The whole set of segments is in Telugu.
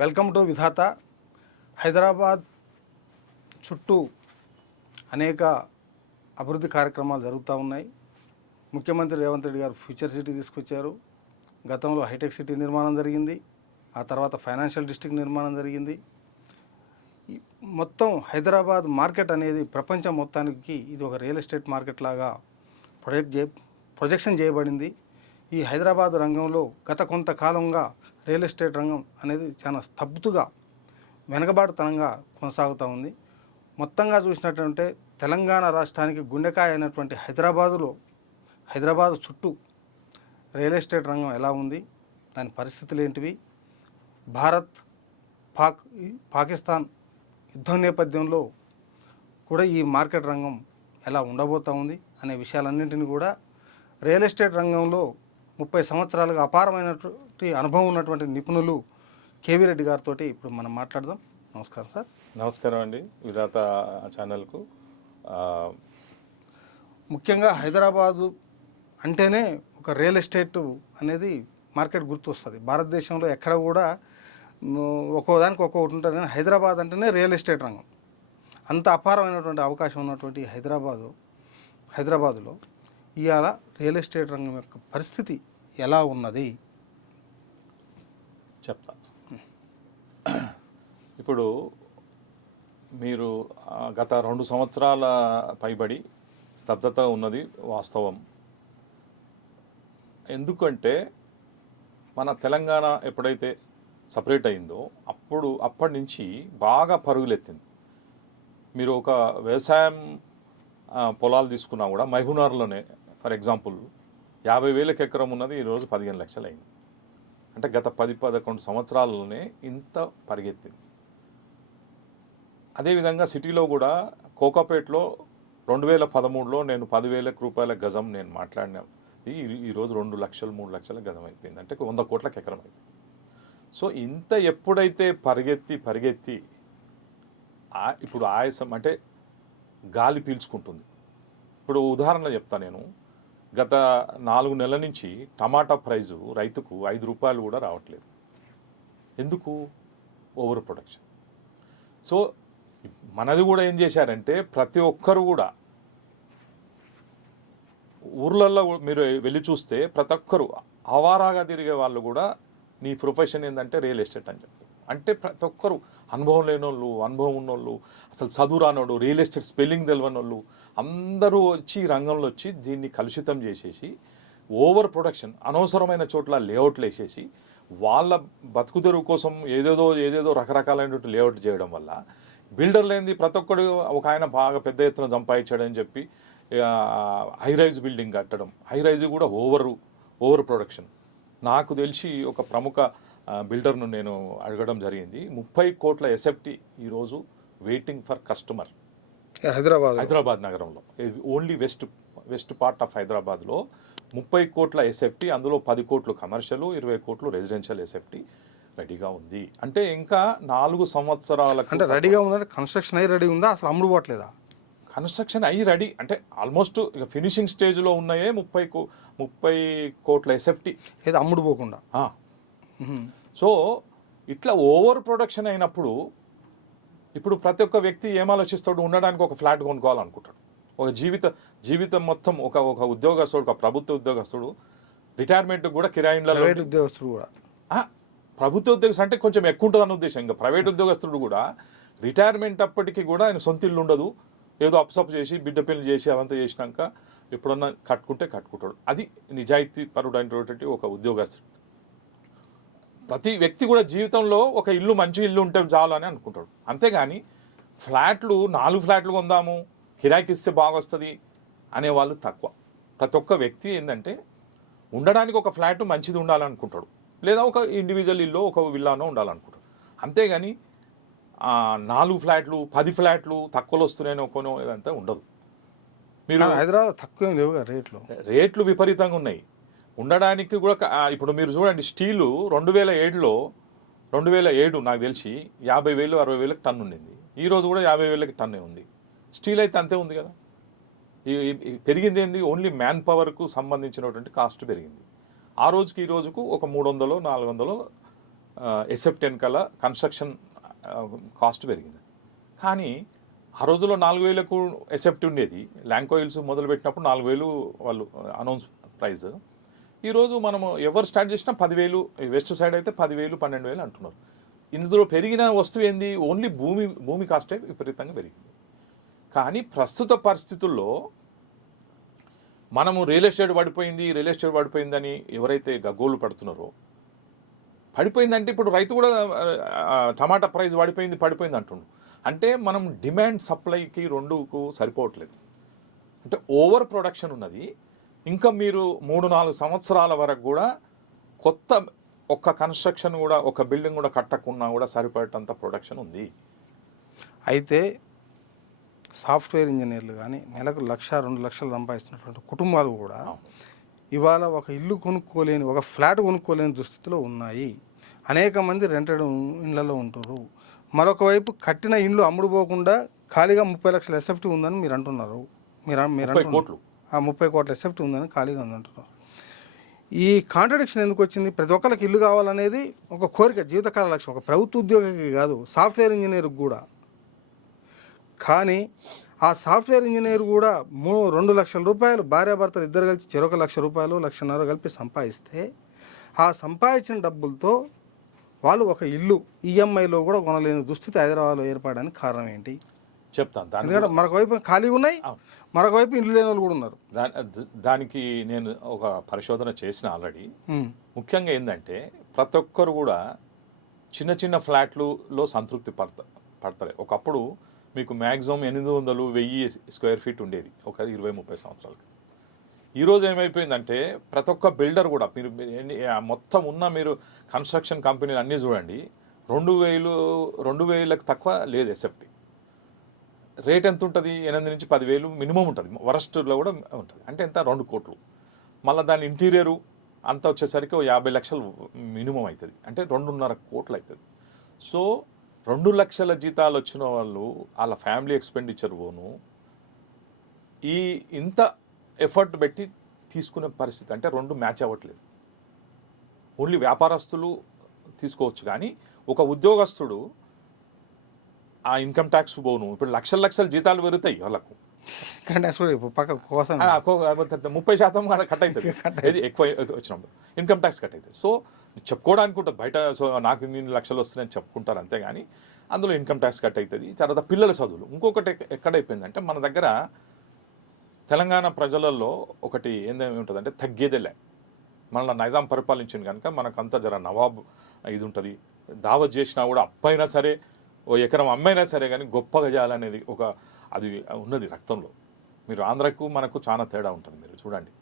వెల్కమ్ టు విధాత. హైదరాబాద్ చుట్టూ అనేక అభివృద్ధి కార్యక్రమాలు జరుగుతూ ఉన్నాయి. ముఖ్యమంత్రి రేవంత్ రెడ్డి గారు ఫ్యూచర్ సిటీ తీసుకొచ్చారు. గతంలో హైటెక్ సిటీ నిర్మాణం జరిగింది, ఆ తర్వాత ఫైనాన్షియల్ డిస్ట్రిక్ట్ నిర్మాణం జరిగింది. మొత్తం హైదరాబాద్ మార్కెట్ అనేది ప్రపంచం మొత్తానికి ఇది ఒక రియల్ ఎస్టేట్ మార్కెట్ లాగా ప్రొజెక్షన్ చేయబడింది. ఈ హైదరాబాద్ రంగంలో గత కొంతకాలంగా రియల్ ఎస్టేట్ రంగం అనేది చాలా స్తబ్దుగా వెనకబాటుతనంగా కొనసాగుతూ ఉంది. మొత్తంగా చూసినట్టుంటే తెలంగాణ రాష్ట్రానికి గుండెకాయ అయినటువంటి హైదరాబాద్ చుట్టూ రియల్ ఎస్టేట్ రంగం ఎలా ఉంది, దాని పరిస్థితులు ఏంటివి, పాకిస్తాన్ యుద్ధం నేపథ్యంలో కూడా ఈ మార్కెట్ రంగం ఎలా ఉండబోతూ ఉంది అనే విషయాలన్నింటినీ కూడా రియల్ ఎస్టేట్ రంగంలో 30 సంవత్సరాలుగా అపారమైనటువంటి అనుభవం ఉన్నటువంటి నిపుణులు కేవీ రెడ్డి గారితో ఇప్పుడు మనం మాట్లాడదాం. నమస్కారం సార్. నమస్కారం అండి విధాత ఛానల్కు. ముఖ్యంగా హైదరాబాదు అంటేనే ఒక రియల్ ఎస్టేట్ అనేది మార్కెట్ గుర్తొస్తుంది. భారతదేశంలో ఎక్కడ కూడా ఒక్కోదానికి ఒక్కొక్కటి ఉంటుంది, కానీ హైదరాబాద్ అంటేనే రియల్ ఎస్టేట్ రంగం. అంత అపారమైనటువంటి అవకాశం ఉన్నటువంటి హైదరాబాదులో ఇవాళ రియల్ ఎస్టేట్ రంగం యొక్క పరిస్థితి ఎలా ఉన్నది చెప్తా. ఇప్పుడు మీరు గత 2 సంవత్సరాల పైబడి స్తబ్దత ఉన్నది వాస్తవం. ఎందుకంటే మన తెలంగాణ ఎప్పుడైతే సపరేట్ అయిందో అప్పటి నుంచి బాగా పరుగులెత్తింది. మీరు ఒక వ్యవసాయం పొలాలు తీసుకున్నా కూడా మహబూబ్నగర్లోనే ఫర్ ఎగ్జాంపుల్ 50,000 ఎకరం ఉన్నది ఈరోజు 15 లక్షలు అయింది. అంటే గత 10-11 సంవత్సరాలలోనే ఇంత పరిగెత్తింది. అదేవిధంగా సిటీలో కూడా కోకాపేటలో 2013లో నేను 10,000 రూపాయల గజం నేను మాట్లాడినా, ఈరోజు 2 లక్షలు 3 లక్షల గజం అయిపోయింది. అంటే 100 కోట్లకు ఎకరం అయిపోయింది. సో ఇంత ఎప్పుడైతే పరిగెత్తి ఇప్పుడు ఆయాసం అంటే గాలి పీల్చుకుంటుంది. ఇప్పుడు ఉదాహరణ చెప్తా. నేను గత 4 నెలల నుంచి టమాటా ప్రైజు రైతుకు 5 రూపాయలు కూడా రావట్లేదు. ఎందుకు? Over production. సో మనది కూడా ఏం చేశారంటే ప్రతి ఒక్కరు కూడా ఊర్లలో మీరు వెళ్ళి చూస్తే ప్రతి ఒక్కరు అవారాగా తిరిగే వాళ్ళు కూడా నీ ప్రొఫెషన్ ఏంటంటే రియల్ ఎస్టేట్ అని చెప్తారు. అంటే ప్రతి ఒక్కరు అనుభవం లేనోళ్ళు, అనుభవం ఉన్నోళ్ళు, అసలు చదువు రానోళ్ళు, రియల్ ఎస్టేట్ స్పెల్లింగ్ తెలియని వాళ్ళు అందరూ వచ్చి ఈ రంగంలో వచ్చి దీన్ని కలుషితం చేసేసి ఓవర్ ప్రొడక్షన్ అనవసరమైన చోట్ల లేఅవుట్లు వేసేసి వాళ్ళ బతుకు తెరువు కోసం ఏదేదో రకరకాలైనటువంటి లేఅవుట్ చేయడం వల్ల బిల్డర్లు ఏంది ప్రతి ఒక్కడు ఒక ఆయన బాగా పెద్ద ఎత్తున సంపాదించాడని చెప్పి హైరైజ్ బిల్డింగ్ కట్టడం, హైరైజ్ కూడా ఓవర్ ప్రొడక్షన్. నాకు తెలిసి ఒక ప్రముఖ బిల్డర్ను నేను అడగడం జరిగింది. 30 కోట్ల ఎస్ఎఫ్టీ ఈరోజు వెయిటింగ్ ఫర్ కస్టమర్ హైదరాబాద్ నగరంలో. ఓన్లీ వెస్ట్ పార్ట్ ఆఫ్ హైదరాబాద్లో 30 కోట్ల ఎస్ఎఫ్టీ, అందులో 10 కోట్లు కమర్షియల్, 20 కోట్లు రెసిడెన్షియల్ ఎస్ఎఫ్టీ రెడీగా ఉంది. అంటే ఇంకా 4 సంవత్సరాలకు అంటే రెడీగా ఉందంటే కన్స్ట్రక్షన్ అయ్యి రెడీ ఉందా, అసలు అమ్ముడు పోవట్లేదా? కన్స్ట్రక్షన్ అయ్యి రెడీ అంటే ఆల్మోస్ట్ ఫినిషింగ్ స్టేజ్లో ఉన్నాయే 30 కోట్ల ఎస్ఎఫ్టీ ఏదో అమ్ముడు పోకుండా. సో ఇట్లా ఓవర్ ప్రొడక్షన్ అయినప్పుడు ఇప్పుడు ప్రతి ఒక్క వ్యక్తి ఏం ఆలోచిస్తాడు? ఉండడానికి ఒక ఫ్లాట్ కొనుక్కోవాలనుకుంటాడు. ఒక జీవితం మొత్తం ఒక ఉద్యోగస్తుడు, ఒక ప్రభుత్వ ఉద్యోగస్తుడు రిటైర్మెంట్ కూడా కిరాయిలలో ఉద్యోగస్తుడు కూడా ప్రభుత్వ ఉద్యోగస్తుడు అంటే కొంచెం ఎక్కువ ఉంటుంది అన్న ఉద్దేశం. ఇంకా ప్రైవేట్ ఉద్యోగస్తుడు కూడా రిటైర్మెంట్ అప్పటికి కూడా ఆయన సొంత ఇల్లు ఉండదు, ఏదో అప్సప్ చేసి బిడ్డ పెళ్లి చేసి అవంతా చేసినాక ఎప్పుడన్నా కట్టుకుంటాడు. అది నిజాయితీ పరుడు అయినటువంటి ఒక ఉద్యోగస్తుడు. ప్రతి వ్యక్తి కూడా జీవితంలో ఒక మంచి ఇల్లు ఉంటే చాలు అని అనుకుంటాడు. అంతేగాని 4 ఫ్లాట్లు కొందాము, కిరాయికి ఇస్తే బాగా వస్తుంది అనేవాళ్ళు తక్కువ. ప్రతి ఒక్క వ్యక్తి ఏంటంటే ఉండడానికి ఒక ఫ్లాట్ మంచిది ఉండాలనుకుంటాడు, లేదా ఒక ఇండివిజువల్ ఇల్లు ఒక విల్లానో ఉండాలనుకుంటాడు. అంతేగాని 4 ఫ్లాట్లు 10 ఫ్లాట్లు తక్కువలో వస్తున్నాయని కొనో ఇదంతా ఉండదు. మీరు హైదరాబాద్ తక్కువ లేవుగా రేట్లు విపరీతంగా ఉన్నాయి. ఉండడానికి కూడా ఇప్పుడు మీరు చూడండి, స్టీలు 2007 నాకు తెలిసి 50,000-60,000 టన్ను ఉండింది. ఈరోజు కూడా 50,000 టన్నే ఉంది. స్టీల్ అయితే అంతే ఉంది కదా. పెరిగింది ఏంది? ఓన్లీ మ్యాన్ పవర్కు సంబంధించినటువంటి కాస్ట్ పెరిగింది. ఆ రోజుకి ఈ రోజుకు ఒక 300-400 ఎసెప్ట్ వెనకాల కన్స్ట్రక్షన్ కాస్ట్ పెరిగింది. కానీ ఆ రోజుల్లో 4,000కు ఎసెప్ట్ ఉండేది. ల్యాంకో హిల్స్ మొదలుపెట్టినప్పుడు 4,000 వాళ్ళు అనౌన్స్ ప్రైస్. ఈరోజు మనము ఎవరు స్టార్ట్ చేసినా 10,000, వెస్ట్ సైడ్ అయితే 10,000, 12,000 అంటున్నారు. ఇందులో పెరిగిన వస్తువు ఏంది? ఓన్లీ భూమి కాస్టే విపరీతంగా పెరిగింది. కానీ ప్రస్తుత పరిస్థితుల్లో మనము రియల్ ఎస్టేట్ పడిపోయిందని ఎవరైతే గగ్గోలు పడుతున్నారో, పడిపోయిందంటే ఇప్పుడు రైతు కూడా టమాటా ప్రైస్ పడిపోయింది అంటుండు. అంటే మనం డిమాండ్ సప్లైకి రెండుకు సరిపోవట్లేదు. అంటే ఓవర్ ప్రొడక్షన్ ఉన్నది. ఇంకా మీరు 3-4 సంవత్సరాల వరకు కూడా కొత్త ఒక్క కన్స్ట్రక్షన్ కూడా, ఒక బిల్డింగ్ కూడా కట్టకున్నా కూడా సరిపడేంత ప్రొడక్షన్ ఉంది. అయితే సాఫ్ట్వేర్ ఇంజనీర్లు కానీ నెలకు 1-2 లక్షలు సంపాదిస్తున్నటువంటి కుటుంబాలు కూడా ఇవాళ ఒక ఇల్లు కొనుక్కోలేని, ఒక ఫ్లాట్ కొనుక్కోలేని దుస్థితిలో ఉన్నాయి. అనేక మంది రెంటెడ్ ఇళ్లలో ఉంటున్నారు. మరొక వైపు కట్టిన ఇండ్లు అమ్ముడుపోకుండా ఖాళీగా 30 లక్షల ఎస్ఎఫ్టీ ఉందని మీరు అంటున్నారు. మీరు 30 కోట్ల ఎస్ఎఫ్టీ ఉందని ఖాళీగా ఉందంటున్నారు. ఈ కాంట్రడిక్షన్ ఎందుకు వచ్చింది? ప్రతి ఒక్కరికి ఇల్లు కావాలనేది ఒక కోరిక, జీవితకాల లక్ష్యం. ఒక ప్రభుత్వ ఉద్యోగికి కాదు, సాఫ్ట్వేర్ ఇంజనీర్కి కూడా. కానీ ఆ సాఫ్ట్వేర్ ఇంజనీర్ కూడా 2 లక్షల రూపాయలు భార్యాభర్తలు ఇద్దరు కలిసి చెరొక 1,00,000 రూపాయలు, 1,50,000 కలిపి సంపాదిస్తే ఆ సంపాదించిన డబ్బులతో వాళ్ళు ఒక ఇల్లు ఈఎంఐలో కూడా కొనలేని దుస్థితి హైదరాబాద్లో ఏర్పడడానికి కారణం ఏంటి చెప్తాను. ఎందుకంటే మరొక వైపు ఖాళీగా ఉన్నాయి, మరొక వైపు ఇల్లు లేని వాళ్ళు కూడా ఉన్నారు. దానికి నేను ఒక పరిశోధన చేసిన ఆల్రెడీ. ముఖ్యంగా ఏంటంటే ప్రతి ఒక్కరు కూడా చిన్న చిన్న ఫ్లాట్లలో సంతృప్తి పడతలే. ఒకప్పుడు మీకు మ్యాక్సిమం 800-1,000 స్క్వేర్ ఫీట్ ఉండేది ఒక 20-30 సంవత్సరాలకి. ఈరోజు ఏమైపోయిందంటే ప్రతి ఒక్క బిల్డర్ కూడా, మీరు మొత్తం ఉన్న మీరు కన్స్ట్రక్షన్ కంపెనీలు అన్నీ చూడండి, 2,000లకు తక్కువ లేదు ఎస్ఎఫ్టీ. రేట్ ఎంత ఉంటుంది? 8,000-10,000 మినిమం ఉంటుంది. వరస్ట్లో కూడా ఉంటుంది. అంటే ఎంత? 2 కోట్లు. మళ్ళీ దాని ఇంటీరియరు అంతా వచ్చేసరికి 50 లక్షలు మినిమం అవుతుంది. అంటే 2.5 కోట్లు అవుతుంది. సో 2 లక్షల జీతాలు వచ్చిన వాళ్ళు వాళ్ళ ఫ్యామిలీ ఎక్స్పెండిచర్ పోను ఇంత ఎఫర్ట్ పెట్టి తీసుకునే పరిస్థితి. అంటే 2 మ్యాచ్ అవ్వట్లేదు. ఓన్లీ వ్యాపారస్తులు తీసుకోవచ్చు, కానీ ఒక ఉద్యోగస్తుడు ఆ ఇన్కమ్ ట్యాక్స్ పోను. ఇప్పుడు లక్షల జీతాలు పెరుగుతాయి వాళ్ళకు. కానీ అసలు పక్క కోసం 30% కట్ అవుతుంది ఎక్కువ వచ్చినప్పుడు. ఇన్కమ్ ట్యాక్స్ కట్ అవుతుంది. సో చెప్పుకోవడానికి ఉంటుంది బయట. సో నాకు ఇన్ని లక్షలు వస్తున్నాయని చెప్పుకుంటారు అంతేగాని అందులో ఇన్కమ్ ట్యాక్స్ కట్ అవుతుంది. తర్వాత పిల్లల చదువులు. ఇంకొకటి ఎక్కడైపోయిందంటే మన దగ్గర తెలంగాణ ప్రజలలో ఒకటి ఏమేమి ఉంటుందంటే తగ్గేదేలే. మన నైజాం పరిపాలించింది కనుక మనకంతా జర నవాబ్ ఇది ఉంటుంది. దావత్ చేసినా కూడా అప్పైనా సరే, ఓ ఎకరం అమ్మైనా సరే కానీ గొప్పగా చేయాలనేది ఒక అది ఉన్నది రక్తంలో. మీరు ఆంధ్రకు మనకు చాలా తేడా ఉంటుంది. మీరు చూడండి,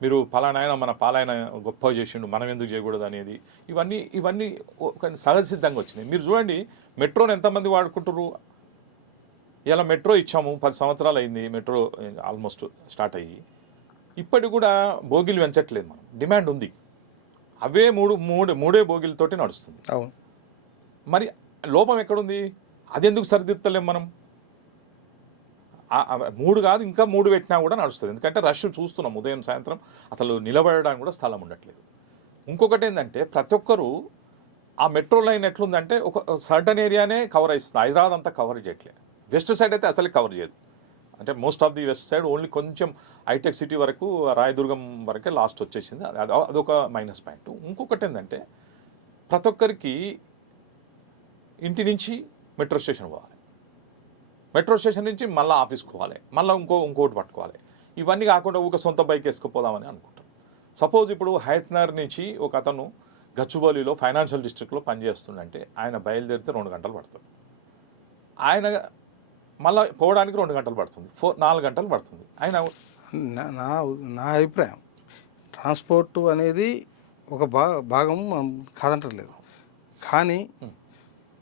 మీరు పలానాయన మన పాలాయన గొప్పగా చేసిండు, మనం ఎందుకు చేయకూడదు అనేది ఇవన్నీ ఒక సహజసిద్ధంగా వచ్చినాయి. మీరు చూడండి, మెట్రోని ఎంతమంది వాడుకుంటారు. ఇలా మెట్రో ఇచ్చాము, 10 సంవత్సరాలు అయింది మెట్రో ఆల్మోస్ట్ స్టార్ట్ అయ్యి. ఇప్పటికి కూడా బోగిలు పెంచట్లేదు మనం. డిమాండ్ ఉంది. అవే మూడే బోగిలతోటి నడుస్తుంది. అవును. మరి లోపం ఎక్కడుంది? అది ఎందుకు సరిదిద్దలేం మనం? 3 కాదు, ఇంకా 3 పెట్టినా కూడా నడుస్తుంది. ఎందుకంటే రష్ చూస్తున్నాం ఉదయం సాయంత్రం. అసలు నిలబడడానికి కూడా స్థలం ఉండట్లేదు. ఇంకొకటి ఏంటంటే ప్రతి ఒక్కరు ఆ మెట్రో లైన్ ఎట్లుందంటే ఒక సర్టన్ ఏరియానే కవర్ అవుతుంది. హైదరాబాద్ అంతా కవర్ చేయట్లేదు. వెస్ట్ సైడ్ అయితే అసలు కవర్ చేయదు. అంటే most of the west side only కొంచెం హైటెక్ సిటీ వరకు, రాయదుర్గం వరకే లాస్ట్ వచ్చేసింది. అదొక మైనస్ పాయింట్. ఇంకొకటి ఏంటంటే ప్రతి ఒక్కరికి ఇంటి నుంచి మెట్రో స్టేషన్ పోవాలి, మెట్రో స్టేషన్ నుంచి మళ్ళీ ఆఫీస్కి పోవాలి, మళ్ళీ ఇంకోటి పట్టుకోవాలి. ఇవన్నీ కాకుండా ఊక సొంత బైక్ వేసుకుపోదామని అనుకుంటాం. సపోజ్ ఇప్పుడు హైత్నగర్ నుంచి ఒక అతను గచ్చిబౌలిలో ఫైనాన్షియల్ డిస్ట్రిక్ట్లో పనిచేస్తుందంటే ఆయన బయలుదేరితే 2 గంటలు పడుతుంది. ఆయన మళ్ళీ పోవడానికి 2 గంటలు పడుతుంది, 4 గంటలు పడుతుంది. ఆయన నా అభిప్రాయం, ట్రాన్స్పోర్ట్ అనేది ఒక భాగం కాదంటలేదు. కానీ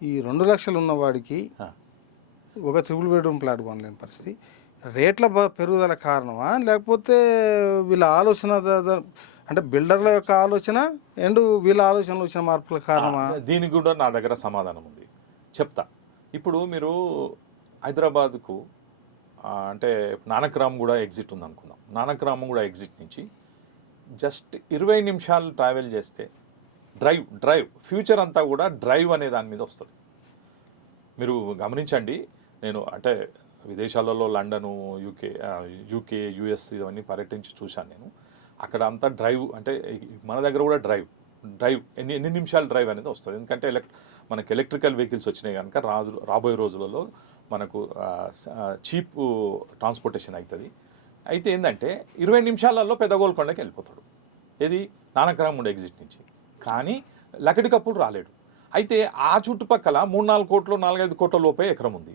ఈ 2 లక్షలు ఉన్నవాడికి ఒక 3 బెడ్రూమ్ ఫ్లాట్ కొనలేని పరిస్థితి రేట్ల పెరుగుదల కారణమా, లేకపోతే వీళ్ళ ఆలోచన, అంటే బిల్డర్ల యొక్క ఆలోచన అండ్ వీళ్ళ ఆలోచనలు వచ్చిన మార్పుల కారణమా? దీనికి కూడా నా దగ్గర సమాధానం ఉంది, చెప్తా. ఇప్పుడు మీరు హైదరాబాద్కు అంటే నానక్రామ్ కూడా ఎగ్జిట్ ఉంది అనుకుందాం. నానక్రామ్ కూడా ఎగ్జిట్ నుంచి జస్ట్ 20 నిమిషాలు ట్రావెల్ చేస్తే డ్రైవ్ ఫ్యూచర్ అంతా కూడా డ్రైవ్ అనే దాని మీద వస్తుంది. మీరు గమనించండి, నేను అంటే విదేశాలలో లండను, యూకే, యుఎస్ ఇవన్నీ పర్యటించి చూశాను నేను. అక్కడ అంతా డ్రైవ్ అంటే మన దగ్గర కూడా డ్రైవ్ ఎన్ని నిమిషాలు డ్రైవ్ అనేది వస్తుంది. ఎందుకంటే మనకి ఎలక్ట్రికల్ వెహికల్స్ వచ్చినాయి కనుక రాబోయే రోజులలో మనకు చీప్ ట్రాన్స్పోర్టేషన్ అవుతుంది. అయితే ఏంటంటే 20 నిమిషాలలో పెద్ద గోల్కొండకి వెళ్ళిపోతాడు, ఏది నానక్రాముడు ఎగ్జిట్ నుంచి. కానీ లకిడి కప్పులు రాలేడు. అయితే ఆ చుట్టుపక్కల 3-4 కోట్లు 4-5 కోట్ల లోపే ఎకరం ఉంది.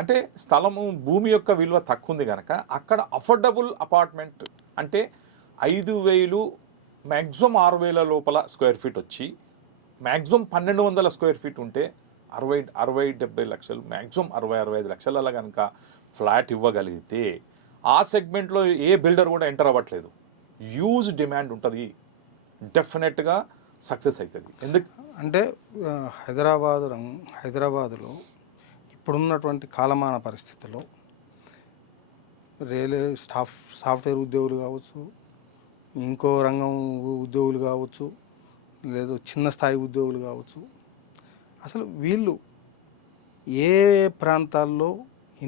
అంటే స్థలము భూమి యొక్క విలువ తక్కువ ఉంది కనుక అక్కడ అఫోర్డబుల్ అపార్ట్మెంట్ అంటే 5,000 మ్యాక్సిమం 6,000 లోపల స్క్వేర్ ఫీట్ వచ్చి మ్యాక్సిమం 1,200 స్క్వేర్ ఫీట్ ఉంటే 60-70 లక్షలు మ్యాక్సిమం 60-65 లక్షల కనుక ఫ్లాట్ ఇవ్వగలిగితే ఆ సెగ్మెంట్లో ఏ బిల్డర్ కూడా ఎంటర్ అవ్వట్లేదు. హ్యూజ్ డిమాండ్ ఉంటుంది, డెఫినెట్గా సక్సెస్ అవుతుంది. ఎందుకు అంటే హైదరాబాదులో ఇప్పుడున్నటువంటి కాలమాన పరిస్థితుల్లో సాఫ్ట్వేర్ ఉద్యోగులు కావచ్చు, ఇంకో రంగం ఉద్యోగులు కావచ్చు, లేదు చిన్న స్థాయి ఉద్యోగులు కావచ్చు, అసలు వీళ్ళు ఏ ప్రాంతాల్లో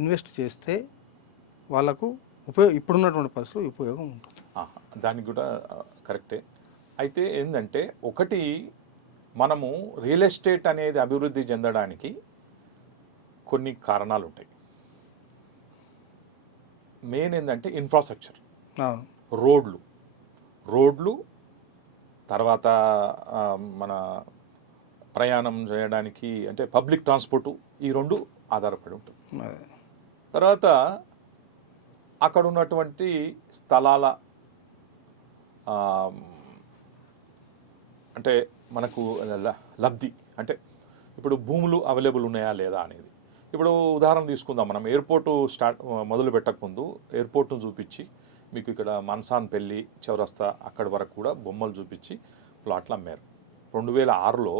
ఇన్వెస్ట్ చేస్తే వాళ్ళకు ఇప్పుడున్నటువంటి పరిస్థితుల్లో ఉపయోగం ఉంటుంది. దానికి కూడా కరెక్టే. అయితే ఏంటంటే ఒకటి, మనము రియల్ ఎస్టేట్ అనేది అభివృద్ధి చెందడానికి కొన్ని కారణాలు ఉంటాయి. మెయిన్ ఏంటంటే ఇన్ఫ్రాస్ట్రక్చర్, రోడ్లు, తర్వాత మన ప్రయాణం చేయడానికి అంటే పబ్లిక్ ట్రాన్స్పోర్టు, ఈ 2 ఆధారపడి ఉంటుంది. తర్వాత అక్కడ ఉన్నటువంటి స్థలాల అంటే మనకు లబ్ధి, అంటే ఇప్పుడు భూములు అవైలబుల్ ఉన్నాయా లేదా అనేది. ఇప్పుడు ఉదాహరణ తీసుకుందాం, మనం ఎయిర్పోర్టు మొదలు పెట్టకముందు ఎయిర్పోర్ట్ను చూపించి మీకు ఇక్కడ మన్సాన్పల్లి చౌరస్తా అక్కడి వరకు కూడా బొమ్మలు చూపించి ప్లాట్లు అమ్మారు. 2006లో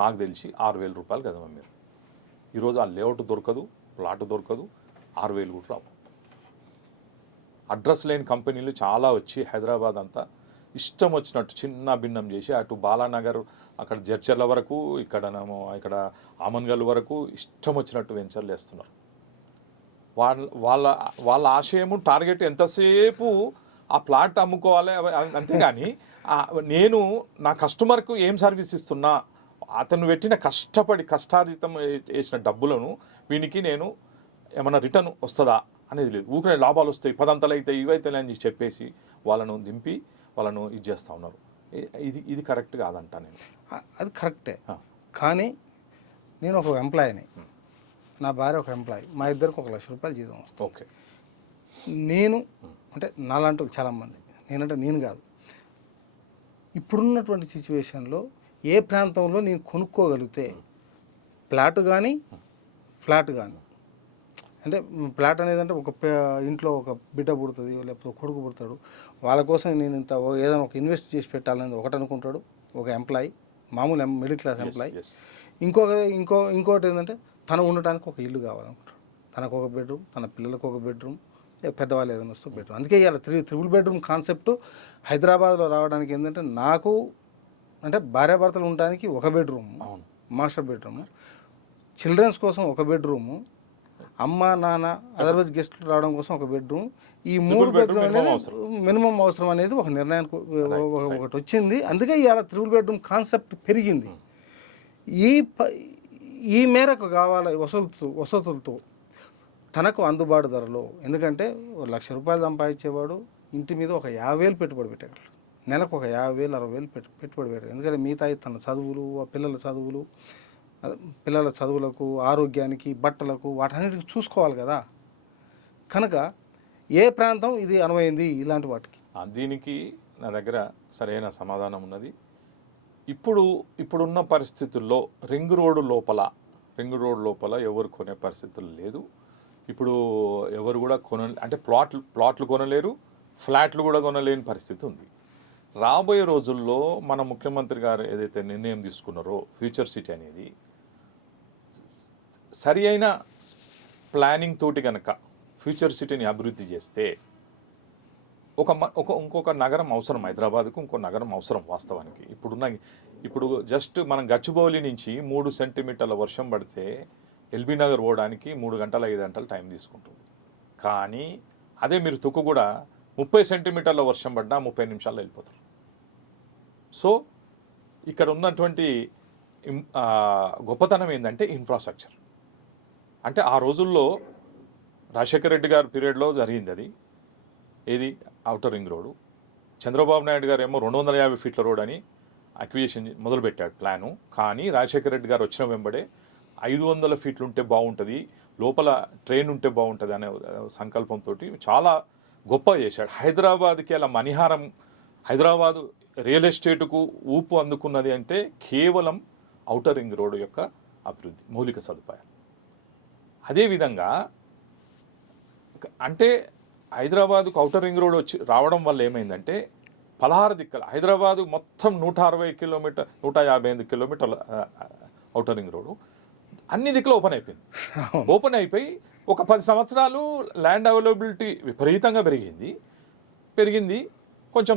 నాకు తెలిసి 6,000 రూపాయలు కదా అమ్మారు. ఈరోజు ఆ లేఅవుట్ దొరకదు, ప్లాట్ దొరకదు, 6,000 కూడా రావు. అడ్రస్ లేని కంపెనీలు చాలా వచ్చి హైదరాబాద్ అంతా ఇష్టం వచ్చినట్టు చిన్న భిన్నం చేసి అటు బాలానగర్ అక్కడ జడ్చర్ల వరకు ఇక్కడ ఆమన్గల్ వరకు ఇష్టం వచ్చినట్టు వెంచర్లు వేస్తున్నారు. వాళ్ళ ఆశయము టార్గెట్ ఎంతసేపు ఆ ప్లాట్ అమ్ముకోవాలి, అంతేగాని నేను నా కస్టమర్కు ఏం సర్వీస్ ఇస్తున్నా, అతను పెట్టిన కష్టార్జితం వేసిన డబ్బులను వీనికి నేను ఏమైనా రిటర్న్ వస్తుందా అనేది లేదు. ఊరికే లాభాలు వస్తాయి, 10 అంతలు అవుతాయి, ఇవైతే అని చెప్పేసి వాళ్ళను దింపి వాళ్ళను ఇది చేస్తూ ఉన్నారు. ఇది కరెక్ట్ కాదంట. నేను అది కరెక్టే, కానీ నేను ఒక ఎంప్లాయీని, నా భార్య ఒక ఎంప్లాయీ, మా ఇద్దరికి 1 లక్ష రూపాయలు జీతం వస్తుంది. ఓకే, నేను అంటే నాలాంటి చాలామంది, నేను కాదు, ఇప్పుడున్నటువంటి సిచ్యువేషన్లో ఏ ప్రాంతంలో నేను కొనుక్కోగలిగితే ఫ్లాట్ కానీ అంటే ఫ్లాట్ అనేది అంటే ఒక ఇంట్లో ఒక బిడ్డ పుడుతుంది, లేకపోతే ఒక కొడుకు పుడతాడు, వాళ్ళ కోసం నేను ఏదైనా ఒక ఇన్వెస్ట్ చేసి పెట్టాలని ఒకటి అనుకుంటాడు ఒక ఎంప్లాయీ, మామూలు మిడిల్ క్లాస్ ఎంప్లాయీ. ఇంకోటి ఏంటంటే తను ఉండటానికి ఒక ఇల్లు కావాలనుకుంటాడు, తనకు ఒక బెడ్రూమ్, తన పిల్లలకు ఒక బెడ్రూమ్, పెద్దవాళ్ళు ఏదైనా వస్తే బెడ్రూమ్. అందుకే ఇవాళ 3 బెడ్రూమ్ కాన్సెప్ట్ హైదరాబాద్లో రావడానికి ఏంటంటే, నాకు అంటే భార్యాభర్తలు ఉండడానికి ఒక బెడ్రూమ్, మాస్టర్ బెడ్రూమ్, చిల్డ్రన్స్ కోసం ఒక బెడ్రూము, అమ్మ నాన్న అదర్వైజ్ గెస్టులు రావడం కోసం ఒక బెడ్రూమ్, ఈ 3 బెడ్రూమ్ అనేది మినిమం అవసరం అనేది ఒక నిర్ణయానికి ఒకటి వచ్చింది. అందుకే ఇవాళ 3 బెడ్రూమ్ కాన్సెప్ట్ పెరిగింది. ఈ మేరకు కావాలి వసతులతో తనకు అందుబాటు ధరలో. ఎందుకంటే 1 లక్ష రూపాయలు సంపాదించేవాడు ఇంటి మీద ఒక 50,000 పెట్టుబడి పెట్టగలడు, నెలకు ఒక 50,000-60,000 పెట్టుబడి పెట్టాడు. ఎందుకంటే మిగతా తన చదువులు, పిల్లల చదువులకు, ఆరోగ్యానికి, బట్టలకు, వాటన్నిటికి చూసుకోవాలి కదా. కనుక ఏ ప్రాంతం ఇది అనువైంది ఇలాంటి వాటికి? దీనికి నా దగ్గర సరైన సమాధానం ఉన్నది. ఇప్పుడున్న పరిస్థితుల్లో రింగ్ రోడ్ లోపల ఎవరు కొనే పరిస్థితులు లేదు. ఇప్పుడు ఎవరు కూడా అంటే ప్లాట్లు కొనలేరు, ఫ్లాట్లు కూడా కొనలేని పరిస్థితి ఉంది. రాబోయే రోజుల్లో మన ముఖ్యమంత్రి గారు ఏదైతే నిర్ణయం తీసుకున్నారో ఫ్యూచర్ సిటీ అనేది, సరి అయిన ప్లానింగ్ తోటి కనుక ఫ్యూచర్ సిటీని అభివృద్ధి చేస్తే ఇంకొక నగరం అవసరం, హైదరాబాద్కు ఇంకో నగరం అవసరం వాస్తవానికి. ఇప్పుడున్న ఇప్పుడు జస్ట్ మనం గచ్చిబౌలి నుంచి 3 సెంటీమీటర్ల వర్షం పడితే ఎల్బీ నగర్ పోవడానికి 3 గంటలు 5 గంటలు టైం తీసుకుంటుంది. కానీ అదే మీరు తుక్కుగూడ 30 సెంటీమీటర్ల వర్షం పడ్డా 30 నిమిషాల్లో వెళ్ళిపోతారు. సో ఇక్కడ ఉన్నటువంటి గొప్పతనం ఏంటంటే ఇన్ఫ్రాస్ట్రక్చర్. అంటే ఆ రోజుల్లో రాజశేఖర రెడ్డి గారి పీరియడ్లో జరిగింది అది. ఏది outer ring road. Chandrababu Naidu గారు ఏమో 250 ఫీట్ల రోడ్ అని అక్విజిషన్ మొదలుపెట్టాడు ప్లాను. కానీ రాజశేఖర రెడ్డి గారు వచ్చిన వెంబడే 500 ఫీట్లు ఉంటే బాగుంటుంది, లోపల ట్రైన్ ఉంటే బాగుంటుంది అనే సంకల్పంతో చాలా గొప్ప చేశాడు. హైదరాబాద్కి అలా మణిహారం, హైదరాబాదు రియల్ ఎస్టేట్కు ఊపు అందుకున్నది అంటే కేవలం ఔటర్ రింగ్ రోడ్డు యొక్క అభివృద్ధి, మౌలిక సదుపాయాలు. అదేవిధంగా అంటే హైదరాబాద్కు ఔటర్ రింగ్ రోడ్ వచ్చి రావడం వల్ల ఏమైందంటే 16 దిక్కల హైదరాబాదు మొత్తం 160 కిలోమీటర్ 158 కిలోమీటర్ల ఔటర్ రింగ్ రోడ్డు అన్ని దిక్కులు ఓపెన్ అయిపోయింది. ఓపెన్ అయిపోయి ఒక 10 సంవత్సరాలు ల్యాండ్ అవైలబిలిటీ విపరీతంగా పెరిగింది. కొంచెం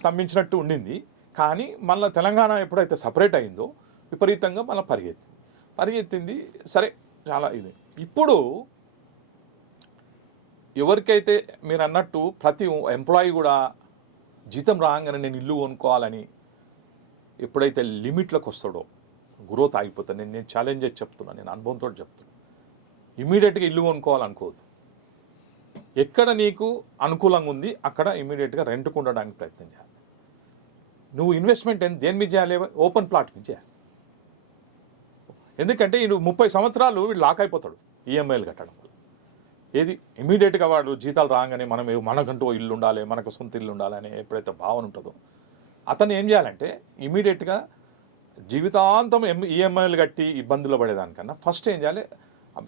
స్తంభించినట్టు ఉండింది. కానీ మళ్ళీ తెలంగాణ ఎప్పుడైతే సపరేట్ అయిందో విపరీతంగా మళ్ళీ పరిగెత్తింది. సరే, చాలా ఇది. ఇప్పుడు ఎవరికైతే మీరు అన్నట్టు ప్రతి ఎంప్లాయీ కూడా జీతం రాగానే నేను ఇల్లు కొనుక్కోవాలని ఎప్పుడైతే లిమిట్లకు వస్తాడో గ్రోత్ ఆగిపోతుంది. నేను ఛాలెంజ్ చేసి చెప్తున్నా, నేను అనుభవంతో చెప్తున్నా. ఇమీడియట్గా ఇల్లు కొనుక్కోవాలనుకోవద్దు. ఎక్కడ నీకు అనుకూలంగా ఉంది అక్కడ ఇమీడియట్గా రెంట్కు ఉండడానికి ప్రయత్నం చేయాలి. నువ్వు ఇన్వెస్ట్మెంట్ దేని మీద చేయాలి? ఓపెన్ ప్లాట్ మీద చేయాలి. ఎందుకంటే వీడు 30 సంవత్సరాలు వీడు లాక్ అయిపోతాడు ఈఎంఐలు కట్టడం వల్ల. ఏది ఇమీడియట్గా వాడు జీతాలు రాగానే మనకంటూ ఇల్లు ఉండాలి, మనకు సొంత ఇల్లు ఉండాలి అని ఎప్పుడైతే భావన ఉంటుందో అతను ఏం చేయాలంటే ఇమీడియట్గా జీవితాంతం ఈఎంఐలు కట్టి ఇబ్బందులు పడేదానికన్నా ఫస్ట్ ఏం చేయాలి,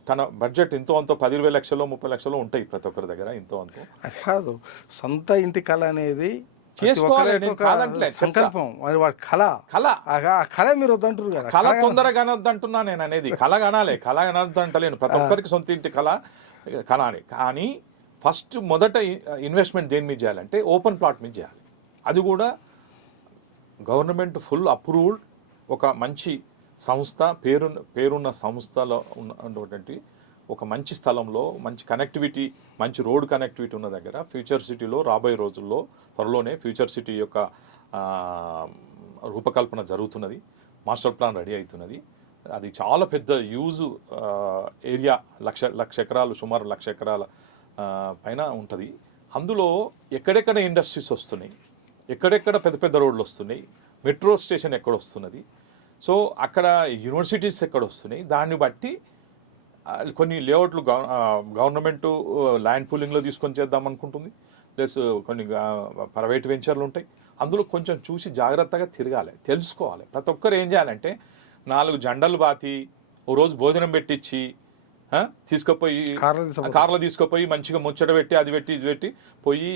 తన బడ్జెట్ ఎంతో అంతో 10,20 లక్షలు 30 లక్షలు ఉంటాయి ప్రతి ఒక్కరి దగ్గర ఎంతో అంతో. అది కాదు, సొంత ఇంటి కళ అనేది చేసుకోవాలి. సంకల్పం, వాడి కళ మీరు వద్దంటారు కదా. కళ తొందరగా అనొద్దంటున్నా నేను అనేది. కళ కనాలి, కళ అనొద్దంటలేను. ప్రతి ఒక్కరికి సొంత ఇంటి కళాలి. కానీ ఫస్ట్ మొదట ఇన్వెస్ట్మెంట్ దేని మీద చేయాలంటే ఓపెన్ ప్లాట్ మీద చేయాలి. అది కూడా గవర్నమెంట్ ఫుల్ అప్రూవ్డ్ ఒక మంచి సంస్థ, పేరున్న సంస్థలో ఉన్నటువంటి ఒక మంచి స్థలంలో మంచి కనెక్టివిటీ, మంచి రోడ్ కనెక్టివిటీ ఉన్న దగ్గర ఫ్యూచర్ సిటీలో రాబోయే రోజుల్లో త్వరలోనే ఫ్యూచర్ సిటీ యొక్క రూపకల్పన జరుగుతున్నది. మాస్టర్ ప్లాన్ రెడీ అవుతున్నది. అది చాలా పెద్ద ఏరియా, లక్ష ఎకరాలు, సుమారు 1,00,000 ఎకరాల పైన ఉంటుంది. అందులో ఎక్కడెక్కడ ఇండస్ట్రీస్ వస్తున్నాయి, ఎక్కడెక్కడ పెద్ద పెద్ద రోడ్లు వస్తున్నాయి, మెట్రో స్టేషన్ ఎక్కడ వస్తున్నది, సో అక్కడ యూనివర్సిటీస్ ఎక్కడ వస్తున్నాయి, దాన్ని బట్టి కొన్ని లేఅవుట్లు గవర్నమెంట్ ల్యాండ్ పూలింగ్లో తీసుకొని చేద్దాం అనుకుంటుంది. ప్లస్ కొన్ని ప్రైవేట్ వెంచర్లు ఉంటాయి. అందులో కొంచెం చూసి జాగ్రత్తగా తిరగాలి, తెలుసుకోవాలి. ప్రతి ఒక్కరు ఏం చేయాలంటే 4 జెండలు బాతి ఓ రోజు భోజనం పెట్టించి తీసుకుపోయి కార్లో తీసుకుపోయి మంచిగా ముచ్చట పెట్టి అది పెట్టి ఇది పెట్టి పోయి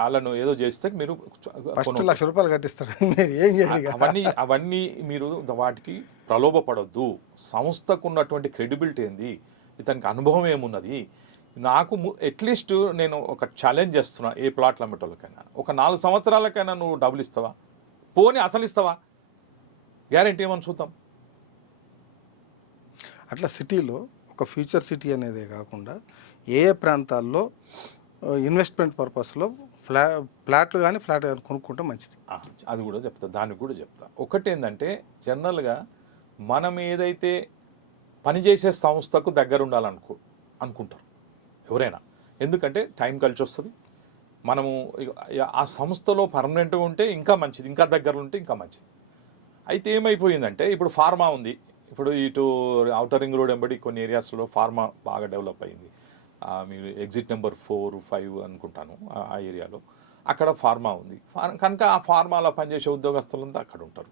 వాళ్ళను ఏదో చేస్తే మీరు ₹1,00,000 కట్టిస్తారు. అవన్నీ మీరు వాటికి ప్రలోభపడొద్దు. సంస్థకు ఉన్నటువంటి క్రెడిబిలిటీ ఏంది, ఇతనికి అనుభవం ఏమున్నది. నాకు అట్లీస్ట్ నేను ఒక ఛాలెంజ్ చేస్తున్నా ఏ ప్లాట్లు అమ్మేటోళ్ళకైనా, ఒక 4 సంవత్సరాలకైనా నువ్వు డబ్బులు ఇస్తావా, పోనీ అసలు ఇస్తావా, గ్యారెంటీ ఏమని చూద్దాం. అట్లా సిటీలో ఒక ఫ్యూచర్ సిటీ అనేదే కాకుండా ఏ ప్రాంతాల్లో ఇన్వెస్ట్మెంట్ పర్పస్లో ఫ్లాట్లు కానీ ఫ్లాట్ కానీ కొనుక్కుంటే మంచిది. అది కూడా చెప్తా, దానికి కూడా చెప్తా. ఒకటి ఏంటంటే జనరల్గా మనం ఏదైతే పనిచేసే సంస్థకు దగ్గర అనుకుంటారు ఎవరైనా. ఎందుకంటే టైం కలిసి వస్తుంది. మనము ఆ సంస్థలో పర్మనెంట్గా ఉంటే ఇంకా మంచిది, ఇంకా దగ్గరలో ఉంటే ఇంకా మంచిది. అయితే ఏమైపోయిందంటే ఇప్పుడు ఫార్మా ఉంది. ఇప్పుడు ఇటు ఔటర్ రింగ్ రోడ్ వెంబడి కొన్ని ఏరియాస్లో ఫార్మా బాగా డెవలప్ అయింది. మీరు ఎగ్జిట్ నెంబర్ 4, 5 అనుకుంటాను ఆ ఏరియాలో, అక్కడ ఫార్మా ఉంది కనుక ఆ ఫార్మాలో పనిచేసే ఉద్యోగస్తులంతా అక్కడ ఉంటారు.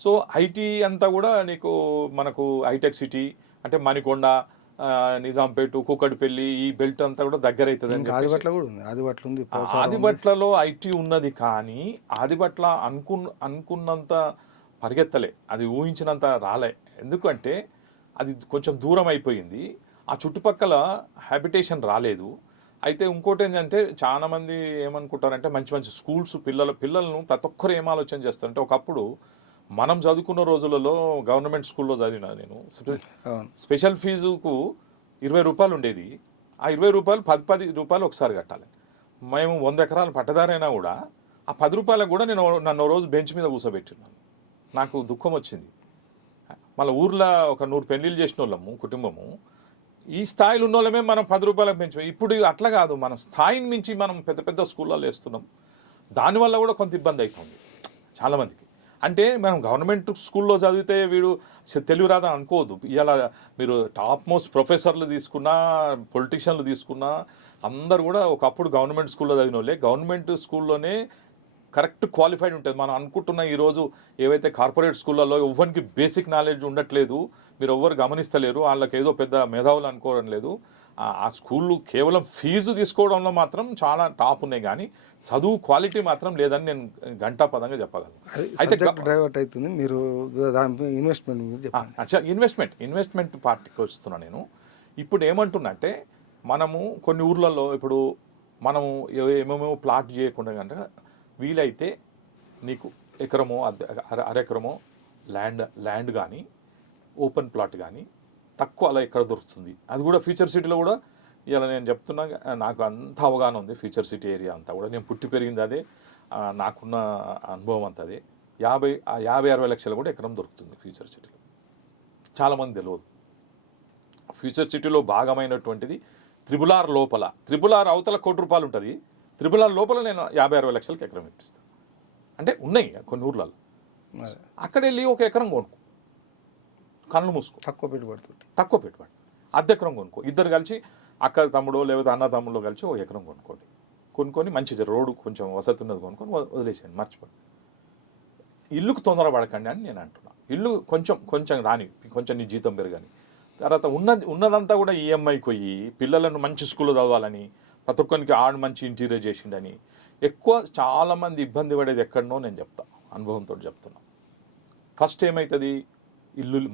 సో ఐటీ అంతా కూడా మనకు హైటెక్ సిటీ అంటే మణికొండ, నిజాంపేట, కూకట్పల్లి, ఈ బెల్ట్ అంతా కూడా దగ్గర అవుతుంది. ఆదిబట్లలో ఐటీ ఉన్నది కానీ ఆదిబట్ల అనుకున్నంత పరిగెత్తలే, అది ఊహించినంత రాలే. ఎందుకంటే అది కొంచెం దూరం అయిపోయింది, ఆ చుట్టుపక్కల హ్యాబిటేషన్ రాలేదు. అయితే ఇంకోటి ఏంటంటే చాలా మంది ఏమనుకుంటారంటే మంచి మంచి స్కూల్స్ పిల్లలను ప్రతి ఒక్కరు ఏం ఆలోచన చేస్తారంటే ఒకప్పుడు మనం చదువుకున్న రోజులలో గవర్నమెంట్ స్కూల్లో చదివినా నేను అవును. స్పెషల్ ఫీజుకు 20 రూపాయలు ఉండేది. ఆ 20 రూపాయలు 10 రూపాయలు ఒకసారి కట్టాలి. మేము 100 ఎకరాలు పట్టదారైనా కూడా ఆ 10 రూపాయలకు కూడా నన్ను రోజు బెంచ్ మీద కూర్చోబెట్టినాను. నాకు దుఃఖం వచ్చింది. మళ్ళీ ఊర్లో ఒక 100 పెళ్ళిళ్ళు చేసిన వాళ్ళము కుటుంబము, ఈ స్థాయిలో ఉన్న వాళ్ళమే మనం 10 రూపాయలకు పెంచాం. ఇప్పుడు అట్లా కాదు, మనం స్థాయిని మించి మనం పెద్ద పెద్ద స్కూళ్ళలో వేస్తున్నాం. దానివల్ల కూడా కొంత ఇబ్బంది అవుతుంది చాలామందికి. అంటే మనం గవర్నమెంట్ స్కూల్లో చదివితే వీడు తెలుగు రాదని అనుకోవద్దు. ఇలా మీరు టాప్ మోస్ట్ ప్రొఫెసర్లు తీసుకున్నా, పొలిటీషియన్లు తీసుకున్నా, అందరు కూడా ఒకప్పుడు గవర్నమెంట్ స్కూల్లో చదివిన వాళ్ళే. గవర్నమెంట్ స్కూల్లోనే కరెక్ట్ క్వాలిఫైడ్ ఉంటుంది. మనం అనుకుంటున్న ఈరోజు ఏవైతే కార్పొరేట్ స్కూళ్ళల్లో ఎవ్వరికి బేసిక్ నాలెడ్జ్ ఉండట్లేదు, మీరు ఎవ్వరు గమనిస్తలేరు, వాళ్ళకి ఏదో పెద్ద మేధావులు అనుకోవడం లేదు. ఆ స్కూళ్ళు కేవలం ఫీజు తీసుకోవడంలో మాత్రం చాలా టాప్ ఉన్నాయి, కానీ చదువు క్వాలిటీ మాత్రం లేదని నేను గంటాపదంగా చెప్పగలను. అయితే డైవర్ట్ అవుతుంది, మీరు దానిపై ఇన్వెస్ట్మెంట్ మీద చెప్పండి. అచ్చా, ఇన్వెస్ట్మెంట్ పార్టీకి వస్తున్నా నేను. ఇప్పుడు ఏమంటున్నా అంటే, మనము కొన్ని ఊర్లలో ఇప్పుడు మనము ఏమేమో ప్లాట్ చేయకుండా కనుక వీలైతే నీకు ఎకరమో అరెకరమో ల్యాండ్ కానీ ఓపెన్ ప్లాట్ కానీ తక్కువ అలా ఎక్కడ దొరుకుతుంది. అది కూడా ఫ్యూచర్ సిటీలో కూడా ఇలా నేను చెప్తున్నా, నాకు అంత అవగాహన ఉంది. ఫ్యూచర్ సిటీ ఏరియా అంతా కూడా నేను పుట్టి పెరిగింది అదే, నాకున్న అనుభవం అంతా అదే. 50-60 లక్షలు కూడా ఎకరం దొరుకుతుంది ఫ్యూచర్ సిటీలో. చాలామంది తెలియదు. ఫ్యూచర్ సిటీలో భాగమైనటువంటిది త్రిబులార్ లోపల, త్రిబులార్ అవతల ₹1,00,00,000 ఉంటుంది, త్రిబులార్ లోపల నేను 50-60 లక్షలకి ఎకరం ఇప్పిస్తాను. అంటే ఉన్నాయి కొన్ని ఊర్లలో. అక్కడ వెళ్ళి ఒక ఎకరం కొనుక్కో, కళ్ళు మూసుకో, తక్కువ పెట్టుబడి అద్దె ఎకరం కొనుక్కో. ఇద్దరు కలిసి అక్క తమ్ముడో లేకపోతే అన్న తమ్ముడో కలిసి ఒక ఎకరం కొనుక్కొని మంచిది రోడ్డు కొంచెం వసతి ఉన్నది కొనుక్కొని వదిలేసేయండి, మర్చిపోండి. ఇల్లుకు తొందర పడకండి అని నేను అంటున్నా. ఇల్లు కొంచెం రాని, కొంచెం నీ జీతం పెరగని, తర్వాత ఉన్నదంతా కూడా ఈఎంఐకి పోయి పిల్లలను మంచి స్కూల్లో చదవాలని, ప్రతి ఒక్కరికి మంచి ఇంటీరియర్ చేసిండని ఎక్కువ చాలామంది ఇబ్బంది పడేది ఎక్కడనో నేను చెప్తాను, అనుభవంతో చెప్తున్నా. ఫస్ట్ ఏమవుతుంది,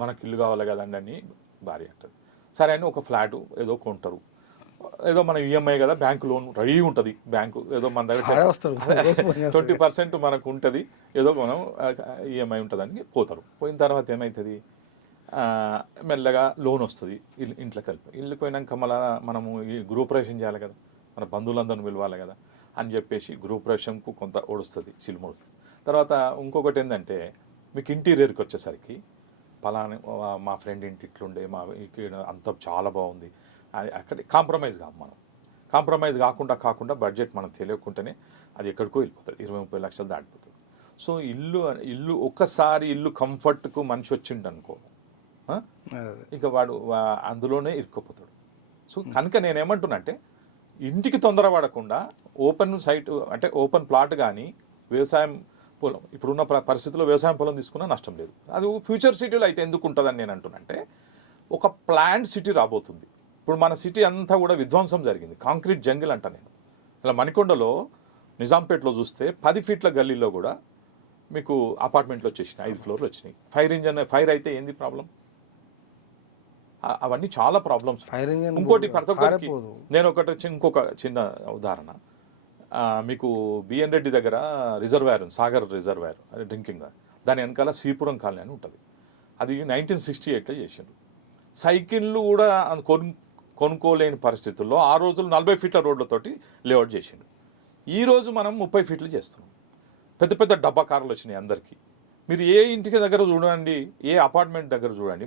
మనకు ఇల్లు కావాలి కదండి అని భార్య అంటుంది. సరే అని ఒక ఫ్లాటు ఏదో కొంటారు, ఏదో మన ఈఎంఐ కదా, బ్యాంకు లోన్ రెడీ ఉంటుంది, బ్యాంకు ఏదో మన దగ్గర 20% మనకు ఉంటుంది, ఏదో మనం ఈఎంఐ ఉంటుందని పోతారు. పోయిన తర్వాత ఏమవుతుంది, మెల్లగా లోన్ వస్తుంది, ఇంట్లో కలిపి ఇల్లు పోయినాక మళ్ళీ మనము ఈ గృహప్రవేశం చేయాలి కదా, మన బంధువులందరిని పిలవాలి కదా అని చెప్పేసి గృహప్రవేశంకు కొంత ఓడుస్తుంది, చిలుమొడుస్తుంది. తర్వాత ఇంకొకటి ఏంటంటే, మీకు ఇంటీరియర్కి వచ్చేసరికి పలానా మా ఫ్రెండ్ ఇంటి ఇట్లుండే, మా అంత చాలా బాగుంది, అక్కడ కాంప్రమైజ్ కాము. మనం కాంప్రమైజ్ కాకుండా బడ్జెట్ మనం తెలియకుండానే అది ఎక్కడికో వెళ్ళిపోతుంది, 20-30 లక్షలు దాటిపోతుంది. సో ఇల్లు ఒక్కసారి ఇల్లు కంఫర్ట్కు మనిషి వచ్చిండు అనుకో, ఇక వాడు అందులోనే ఇరుక్కుపోతాడు. సో కనుక నేనేమంటున్నా అంటే, ఇంటికి తొందర పడకుండా ఓపెన్ సైట్ అంటే ఓపెన్ ప్లాట్ కానీ వ్యవసాయం పొలం, ఇప్పుడున్న పరిస్థితుల్లో వ్యవసాయం పొలం తీసుకున్నా నష్టం లేదు. అది ఫ్యూచర్ సిటీలో అయితే ఎందుకు ఉంటుందని నేను అంటున్నానంటే, ఒక ప్లాంట్ సిటీ రాబోతుంది. ఇప్పుడు మన సిటీ అంతా కూడా విధ్వంసం జరిగింది, కాంక్రీట్ జంగిల్ అంట నేను. ఇలా మణికొండలో నిజాంపేటలో చూస్తే 10 ఫీట్ల గల్లీలో కూడా మీకు అపార్ట్మెంట్లు వచ్చేసినాయి, 5 ఫ్లోర్లు వచ్చినాయి. ఫైర్ అయితే ఏంది ప్రాబ్లం? అవన్నీ చాలా ప్రాబ్లమ్స్. ఇంకోటి ప్రతి ఒక్కరికి నేను ఇంకొక చిన్న ఉదాహరణ, మీకు బిఎన్ రెడ్డి దగ్గర రిజర్వాయర్ ఉంది, సాగర్ రిజర్వాయర్, అది డ్రింకింగ్. దాని వెనకాల శ్రీపురం కాలనీ అని ఉంటుంది. అది 1968లో చేసిండు. సైకిళ్ళు కూడా కొనుక్కోలేని పరిస్థితుల్లో ఆ రోజులు 40 ఫీట్ల రోడ్లతోటి లేఅవుట్ చేసిండు. ఈరోజు మనం 30 ఫీట్లు చేస్తున్నాం. పెద్ద పెద్ద డబ్బా కార్లు వచ్చినాయి అందరికీ. మీరు ఏ ఇంటికి దగ్గర చూడండి, ఏ అపార్ట్మెంట్ దగ్గర చూడండి.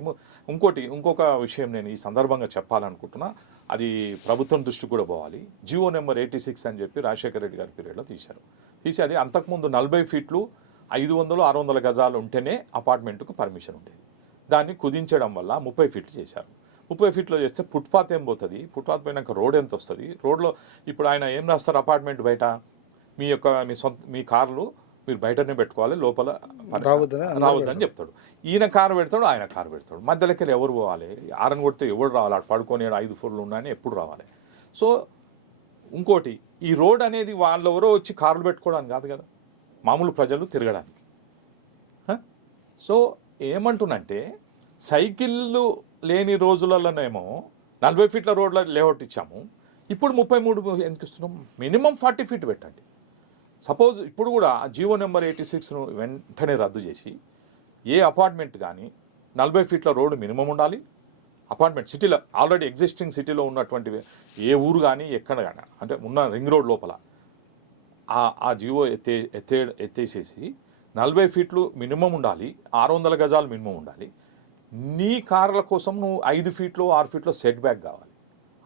ఇంకొక విషయం నేను ఈ సందర్భంగా చెప్పాలనుకుంటున్నా, అది ప్రభుత్వం దృష్టికి కూడా పోవాలి. జియో నెంబర్ 86 అని చెప్పి రాజశేఖర రెడ్డి గారి పీరియడ్లో తీసి అది అంతకుముందు 40 ఫీట్లు 500-600 గజాలు ఉంటేనే అపార్ట్మెంట్కు పర్మిషన్ ఉండేది. దాన్ని కుదించడం వల్ల 30 ఫీట్లు చేశారు. 30 ఫీట్లో చేస్తే ఫుట్పాత్ ఏం పోతుంది, ఫుట్పాత్ పోయినాక రోడ్ ఎంత వస్తుంది, రోడ్లో ఇప్పుడు ఆయన ఏం రాస్తారు, అపార్ట్మెంట్ బయట మీ కార్లు మీరు బయటనే పెట్టుకోవాలి, లోపల రావద్దని చెప్తాడు. ఈయన కారు పెడతాడు, ఆయన కారు పెడతాడు, మధ్యలోకి ఎవరు పోవాలి, ఆరని కొడితే ఎవరు రావాలి, అటు పడుకొని 5 ఫ్లోర్లు ఉన్నాయని ఎప్పుడు రావాలి. సో ఇంకోటి, ఈ రోడ్ అనేది వాళ్ళెవరో వచ్చి కార్లు పెట్టుకోవడానికి కాదు కదా, మామూలు ప్రజలు తిరగడానికి. సో ఏమంటున్నంటే, సైకిళ్ళు లేని రోజులలోనేమో 40 ఫీట్ల రోడ్ల లేఅవుట్ ఇచ్చాము. ఇప్పుడు 33 ఎందుకు ఇస్తున్నాం? మినిమం 40 ఫీట్ పెట్టండి. సపోజ్ ఇప్పుడు కూడా జియో నెంబర్ 86ను వెంటనే రద్దు చేసి ఏ అపార్ట్మెంట్ కానీ 40 ఫీట్ల రోడ్డు మినిమం ఉండాలి. అపార్ట్మెంట్ సిటీలో ఆల్రెడీ ఎగ్జిస్టింగ్ సిటీలో ఉన్నటువంటి ఏ ఊరు కానీ ఎక్కడ కానీ అంటే ఉన్న రింగ్ రోడ్ లోపల ఆ జియో ఎత్తేసేసి 40 ఫీట్లు మినిమం ఉండాలి, 600 గజాలు మినిమం ఉండాలి. నీ కార్ల కోసం నువ్వు 5 ఫీట్లో 6 ఫీట్లో సెట్ బ్యాక్ కావాలి,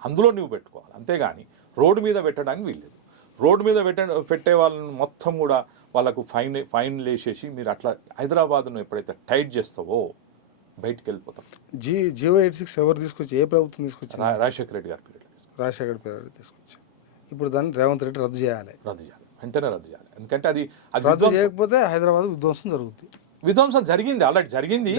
అందులో నువ్వు పెట్టుకోవాలి. అంతేగాని రోడ్డు మీద పెట్టడానికి వీల్లేదు. రోడ్డు మీద పెట్టే వాళ్ళని మొత్తం కూడా వాళ్ళకు ఫైన్లు వేసేసి మీరు అట్లా హైదరాబాద్ను ఎప్పుడైతే టైట్ చేస్తావో బయటికి వెళ్ళిపోతాం. జియో 86 ఎవరు తీసుకొచ్చి, ఏ ప్రభుత్వం తీసుకొచ్చి? రాజశేఖర రెడ్డి గారి పీరియడ్ తీసుకొచ్చి ఇప్పుడు దాన్ని రేవంత్ రెడ్డి రద్దు చేయాలి, వెంటనే రద్దు చేయాలి. ఎందుకంటే అది రద్దు చేయకపోతే హైదరాబాద్ విధ్వంసం జరుగుతుంది. విధ్వంసం జరిగింది, ఆల్రెడీ జరిగింది,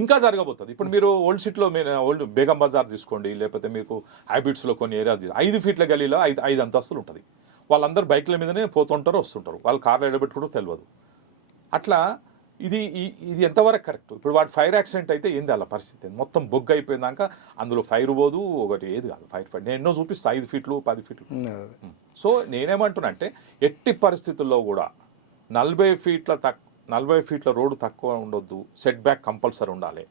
ఇంకా జరగబోతుంది. ఇప్పుడు మీరు ఓల్డ్ సిటీలో ఓల్డ్ బేగం బజార్ తీసుకోండి, లేకపోతే మీకు హ్యాబిట్స్లో కొన్ని ఏరియాస్ 5 ఫీట్ల గలీలో 5 అంతస్తులు ఉంటుంది. వాళ్ళందరూ బైక్ల మీదనే పోతుంటారు వస్తుంటారు, వాళ్ళు కార్లు ఎడబెట్టుకుంటూ తెలియదు. అట్లా ఇది ఎంతవరకు కరెక్ట్? ఇప్పుడు వాటి ఫైర్ యాక్సిడెంట్ అయితే ఏంది అలా పరిస్థితి? మొత్తం బొగ్గ అయిపోయిందాక అందులో ఫైర్ పోదు, ఒకటి ఏది కాదు. ఫైర్ నేను ఎన్నో చూపిస్తా, 5 ఫీట్లు 10 ఫీట్లు. సో నేనేమంటున్నా అంటే ఎట్టి పరిస్థితుల్లో కూడా 40 ఫీట్ల రోడ్డు తక్కువ ఉండొద్దు, సెట్ బ్యాక్ కంపల్సరీ ఉండాలి.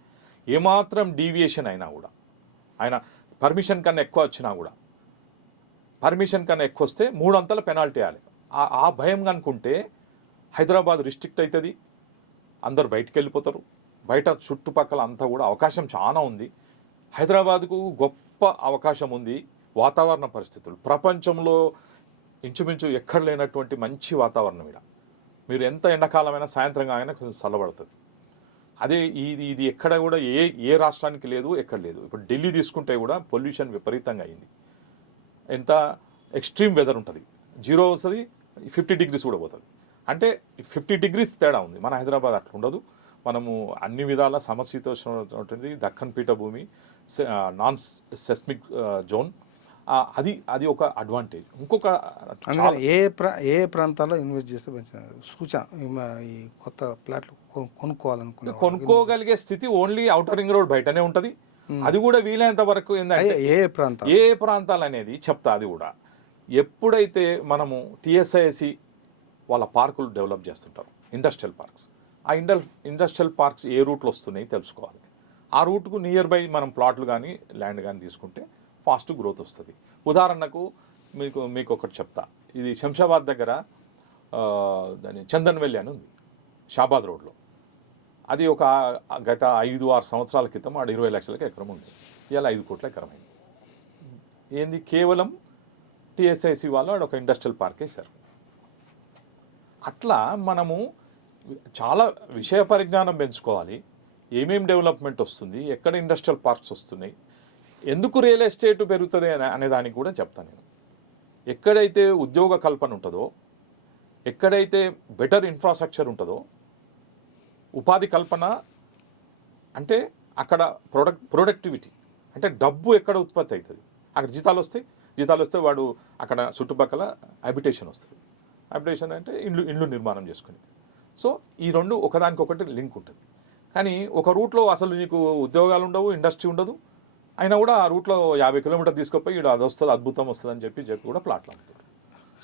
ఏమాత్రం డీవియేషన్ అయినా కూడా, ఆయన పర్మిషన్ కన్నా ఎక్కువ వచ్చినా కూడా, పర్మిషన్ కన్నా ఎక్కువ వస్తే 3 అంతల పెనాల్టీ వేయాలి. ఆ భయం కనుకుంటే హైదరాబాద్ రిస్ట్రిక్ట్ అవుతుంది, అందరు బయటికి వెళ్ళిపోతారు. బయట చుట్టుపక్కల అంతా కూడా అవకాశం చాలా ఉంది. హైదరాబాద్కు గొప్ప అవకాశం ఉంది. వాతావరణ పరిస్థితులు ప్రపంచంలో ఇంచుమించు ఎక్కడ లేనటువంటి మంచి వాతావరణం ఇక్కడ. మీరు ఎంత ఎండాకాలమైనా సాయంత్రం అయినా కొంచెం చల్లబడుతుంది. అదే ఇది ఎక్కడ కూడా ఏ రాష్ట్రానికి లేదు, ఎక్కడ లేదు. ఇప్పుడు ఢిల్లీ తీసుకుంటే కూడా పొల్యూషన్ విపరీతంగా అయింది. ఎంత ఎక్స్ట్రీమ్ వెదర్ ఉంటుంది, 0 వస్తుంది, 50 డిగ్రీస్ కూడా పోతుంది. అంటే 50 డిగ్రీస్ తేడా ఉంది. మన హైదరాబాద్ అట్లా ఉండదు. మనము అన్ని విధాల సమశీతోష్ణ ఉంటుంది, దక్కన్ పీఠభూమి, నాన్ సెస్మిక్ జోన్. అది ఒక అడ్వాంటేజ్. ఇంకొక ఏ ప్రాంతాల్లో ఇన్వెస్ట్ చేస్తే మంచిది సూచన, ఈ కొత్త ప్లాట్లు కొనుక్కోగలిగే స్థితి ఓన్లీ ఔటర్ రింగ్ రోడ్ బయటనే ఉంటుంది. అది కూడా వీలైనంత వరకు ఏంటంటే ఏ ప్రాంతాలు అనేది చెప్తా. అది కూడా ఎప్పుడైతే మనము టీఎస్ఐసి వాళ్ళ పార్కులు డెవలప్ చేస్తుంటారు, ఇండస్ట్రియల్ పార్క్స్, ఆ ఇండస్ట్రియల్ పార్క్స్ ఏ రూట్లో వస్తున్నాయి తెలుసుకోవాలి. ఆ రూట్కు నియర్ బై మనం ప్లాట్లు కానీ ల్యాండ్ కానీ తీసుకుంటే ఫాస్ట్ గ్రోత్ వస్తుంది. ఉదాహరణకు మీకు ఒకటి చెప్తా. ఇది శంషాబాద్ దగ్గర దాని చందన్వెల్లి అని ఉంది, షాబాద్ రోడ్లో. అది ఒక గత 5-6 సంవత్సరాల క్రితం ఆడ 20 లక్షలకి ఎకరం ఉంది. ఇవాళ 5 కోట్ల ఎకరం అయింది. ఏంది? కేవలం టీఎస్ఐసి వాళ్ళు ఆడ ఒక ఇండస్ట్రియల్ పార్క్ వేశారు. అట్లా మనము చాలా విషయ పరిజ్ఞానం పెంచుకోవాలి. ఏమేమి డెవలప్మెంట్ వస్తుంది, ఎక్కడ ఇండస్ట్రియల్ పార్క్స్ వస్తున్నాయి, ఎందుకు రియల్ ఎస్టేట్ పెరుగుతుంది అనే దానికి కూడా చెప్తాను నేను. ఎక్కడైతే ఉద్యోగ కల్పన ఉంటుందో, ఎక్కడైతే బెటర్ ఇన్ఫ్రాస్ట్రక్చర్ ఉంటుందో, ఉపాధి కల్పన అంటే అక్కడ ప్రొడక్టివిటీ అంటే డబ్బు ఎక్కడ ఉత్పత్తి అవుతుంది, అక్కడ జీతాలు వస్తే వాడు అక్కడ చుట్టుపక్కల హ్యాబిటేషన్ వస్తుంది. హ్యాబిటేషన్ అంటే ఇండ్లు నిర్మాణం చేసుకుని. సో ఈ రెండు ఒకదానికొకటి లింక్ ఉంటుంది. కానీ ఒక రూట్లో అసలు నీకు ఉద్యోగాలు ఉండవు, ఇండస్ట్రీ ఉండదు, అయినా కూడా ఆ రూట్లో 50 కిలోమీటర్లు తీసుకుపోయి ఇక్కడ అది వస్తుంది, అద్భుతం వస్తుంది అని చెప్పి కూడా ప్లాట్లు అమ్ముతారు.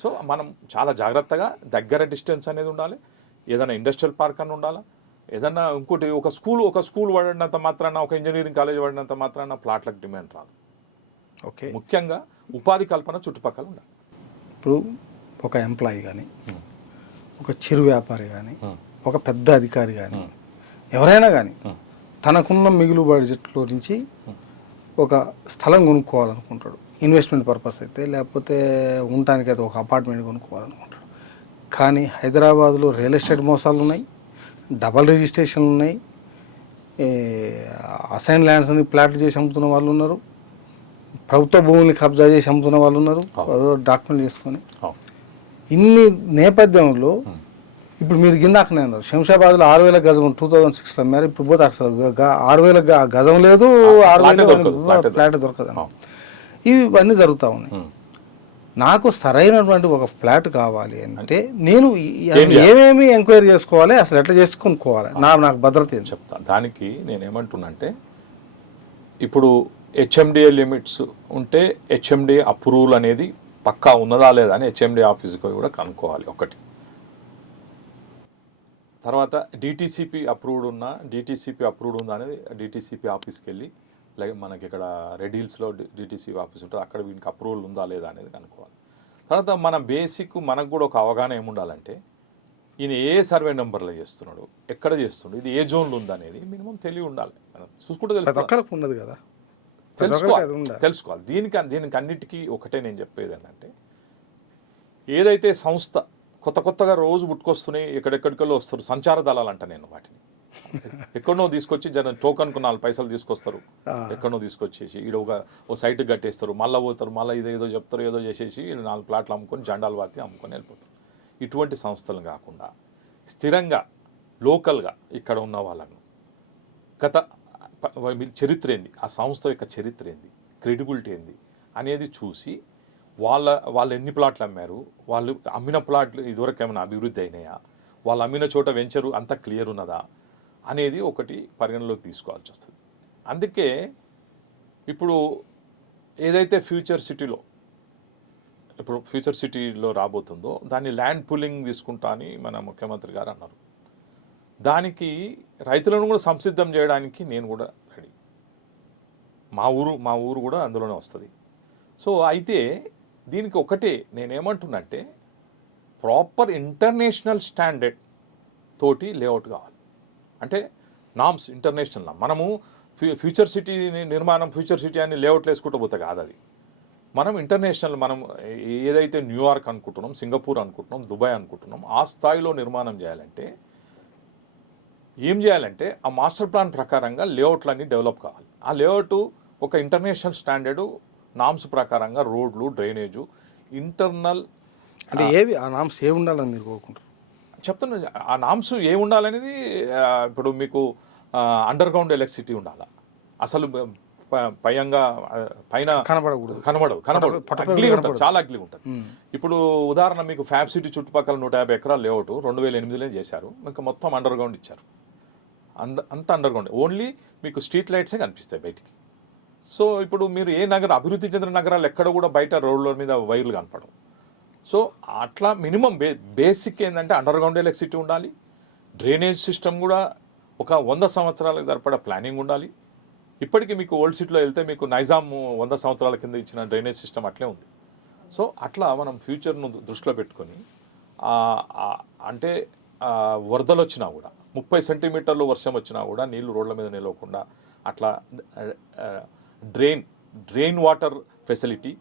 సో మనం చాలా జాగ్రత్తగా దగ్గర డిస్టెన్స్ అనేది ఉండాలి. ఏదైనా ఇండస్ట్రియల్ పార్క్ అని ఉండాలా, ఏదన్నా ఇంకోటి ఒక స్కూల్ వాడినంత మాత్రాన, ఒక ఇంజనీరింగ్ కాలేజ్ వాడినంత మాత్రాన ప్లాట్లకు డిమాండ్ రాదు. ఓకే, ముఖ్యంగా ఉపాధి కల్పన చుట్టుపక్కల ఉండాలి. ఇప్పుడు ఒక ఎంప్లాయీ కానీ, ఒక చిరు వ్యాపారి కానీ, ఒక పెద్ద అధికారి కానీ, ఎవరైనా కానీ తనకున్న మిగులు బడ్జెట్లో నుంచి ఒక స్థలం కొనుక్కోవాలనుకుంటాడు. ఇన్వెస్ట్మెంట్ పర్పస్ అయితే, లేకపోతే ఉండటానికి అయితే ఒక అపార్ట్మెంట్ కొనుక్కోవాలనుకుంటాడు. కానీ హైదరాబాద్లో రియల్ ఎస్టేట్ మోసాలు ఉన్నాయి, డబల్ రిజిస్ట్రేషన్లు ఉన్నాయి, అసైన్ ల్యాండ్స్ అని ప్లాట్లు చేసి అమ్ముతున్న వాళ్ళు ఉన్నారు, ప్రభుత్వ భూముల్ని కబ్జా చేసి అమ్ముతున్న వాళ్ళు ఉన్నారు డాక్యుమెంట్ చేసుకొని. ఇన్ని నేపథ్యంలో ఇప్పుడు మీరు గిందాకనే అన్నారు శంషాబాద్లో 6,000 గజం 2006లో అమ్మారు. ఇప్పుడు పోతే అసలు 6,000 గజం లేదు, 6,000 ఫ్లాట్ దొరకదు. ఇవన్నీ జరుగుతూ ఉన్నాయి. నాకు సరైనటువంటి ఒక ఫ్లాట్ కావాలి అంటే నేను ఏమేమి ఎంక్వైరీ చేసుకోవాలి, అసలు ఎట్లా చేసుకునుకోవాలి, నాకు భద్రత ఏం చెప్తాను. దానికి నేనేమంటున్నా అంటే, ఇప్పుడు హెచ్ఎండిఏ లిమిట్స్ ఉంటే హెచ్ఎండిఏ అప్రూవల్ అనేది పక్కా ఉన్నదా లేదా అని హెచ్ఎండిఏ ఆఫీస్కి కూడా కనుక్కోవాలి ఒకటి. తర్వాత డిటీసీపీ అప్రూవ్డ్ ఉందా అనేది డిటీసీపీ ఆఫీస్కి వెళ్ళి, లైక్ మనకి ఇక్కడ రెడ్ హిల్స్లో డిటీసీపీ ఆఫీస్ ఉంటుంది, అక్కడ వీనికి అప్రూవల్ ఉందా లేదా అనేది కనుక్కోవాలి. తర్వాత మన బేసిక్ మనకు కూడా ఒక అవగాహన ఏముండాలంటే ఈయన ఏ సర్వే నెంబర్లో చేస్తున్నాడు, ఎక్కడ చేస్తున్నాడు, ఇది ఏ జోన్లో ఉందనేది మినిమం తెలివి ఉండాలి. చూసుకుంటే తెలుసు ఉన్నది కదా, తెలుసుకోవాలి. దీనికి అన్నిటికీ ఒకటే నేను చెప్పేది ఏంటంటే, ఏదైతే సంస్థ కొత్తగా రోజు పుట్టుకొస్తున్నాయి, ఎక్కడెక్కడికల్లో వస్తారు సంచార దళాలు అంట నేను వాటిని. ఎక్కడనో తీసుకొచ్చి టోకన్కు 4 పైసలు తీసుకొస్తారు, ఎక్కడనో తీసుకొచ్చేసి ఓ సైట్ కట్టేస్తారు, మళ్ళీ పోతారు, మళ్ళీ ఇదేదో చెప్తారు, ఏదో చేసేసి 4 ప్లాట్లు అమ్ముకొని జెండాలు వాతి అమ్ముకొని వెళ్ళిపోతారు. ఇటువంటి సంస్థలు కాకుండా స్థిరంగా లోకల్గా ఇక్కడ ఉన్న వాళ్ళను గత చరిత్ర ఏంది, ఆ సంస్థ యొక్క చరిత్ర ఏంది, క్రెడిబిలిటీ ఏంది అనేది చూసి వాళ్ళు ఎన్ని ప్లాట్లు అమ్మారు, వాళ్ళు అమ్మిన ప్లాట్లు ఇదివరకు ఏమైనా అభివృద్ధి అయినాయా, వాళ్ళు అమ్మిన చోట వెంచరు అంతా క్లియర్ ఉన్నదా అనేది ఒకటి పరిగణలోకి తీసుకోవాల్సి వస్తుంది. అందుకే ఇప్పుడు ఏదైతే ఫ్యూచర్ సిటీలో రాబోతుందో దాన్ని ల్యాండ్ పూలింగ్ తీసుకుంటా అని మన ముఖ్యమంత్రి గారు అన్నారు. దానికి రైతులను కూడా సంసిద్ధం చేయడానికి నేను కూడా రెడీ. మా ఊరు కూడా అందులోనే వస్తుంది. సో అయితే దీనికి ఒకటే నేనేమంటున్నంటే, ప్రాపర్ ఇంటర్నేషనల్ స్టాండర్డ్ తోటి లేఅవుట్ కావాలి. అంటే నామ్స్ ఇంటర్నేషనల్ మనము ఫ్యూచర్ సిటీ నిర్మాణం, ఫ్యూచర్ సిటీ అని లేఅవుట్లు వేసుకుంటూ పోతే కాదు అది. మనం ఇంటర్నేషనల్, మనం ఏదైతే న్యూయార్క్ అనుకుంటున్నాం, సింగపూర్ అనుకుంటున్నాం, దుబాయ్ అనుకుంటున్నాం, ఆ స్థాయిలో నిర్మాణం చేయాలంటే ఏం చేయాలంటే ఆ మాస్టర్ ప్లాన్ ప్రకారంగా లేఅవుట్లన్నీ డెవలప్ కావాలి. ఆ లేఅవుట్ ఒక ఇంటర్నేషనల్ స్టాండర్డు నామ్స్ ప్రకారంగా రోడ్లు, డ్రైనేజు, ఇంటర్నల్ అంటే ఏవి ఆ నామ్స్ ఏమి ఉండాలని మీరు కోరుకుంటారు? చెప్తున్నా, ఆ నామ్స్ ఏమి ఉండాలనేది ఇప్పుడు మీకు అండర్ గ్రౌండ్ ఎలక్ట్రిసిటీ ఉండాలా, అసలు పైన కనబడదు, చాలా అగ్లీ ఉంటుంది. ఇప్పుడు ఉదాహరణ మీకు ఫ్యాబ్ సిటీ చుట్టుపక్కల 150 ఎకరాల లేఅవుట్ 2008లో చేశారు, ఇంకా మొత్తం అండర్ గ్రౌండ్ ఇచ్చారు. అంత అండర్ గ్రౌండ్, ఓన్లీ మీకు స్ట్రీట్ లైట్సే కనిపిస్తాయి బయటికి. సో ఇప్పుడు మీరు ఏ అభివృద్ధి చెందిన నగరాలు ఎక్కడ కూడా బయట రోడ్ల మీద వైర్లు కనపడవు. సో అట్లా మినిమం బేసిక్ ఏంటంటే అండర్ గ్రౌండ్ ఎలక్ట్రిసిటీ ఉండాలి, డ్రైనేజ్ సిస్టమ్ కూడా ఒక 100 సంవత్సరాలకు సరిపడా ప్లానింగ్ ఉండాలి. ఇప్పటికీ మీకు ఓల్డ్ సిటీలో వెళ్తే మీకు నైజాం 100 సంవత్సరాల కింద ఇచ్చిన డ్రైనేజ్ సిస్టమ్ అట్లే ఉంది. సో అట్లా మనం ఫ్యూచర్ను దృష్టిలో పెట్టుకొని అంటే వరదలు వచ్చినా కూడా 30 సెంటీమీటర్లు వర్షం వచ్చినా కూడా నీళ్లు రోడ్ల మీద నిలవకుండా అట్లా డ్రైన్ వాటర్ ఫెసిలిటీ,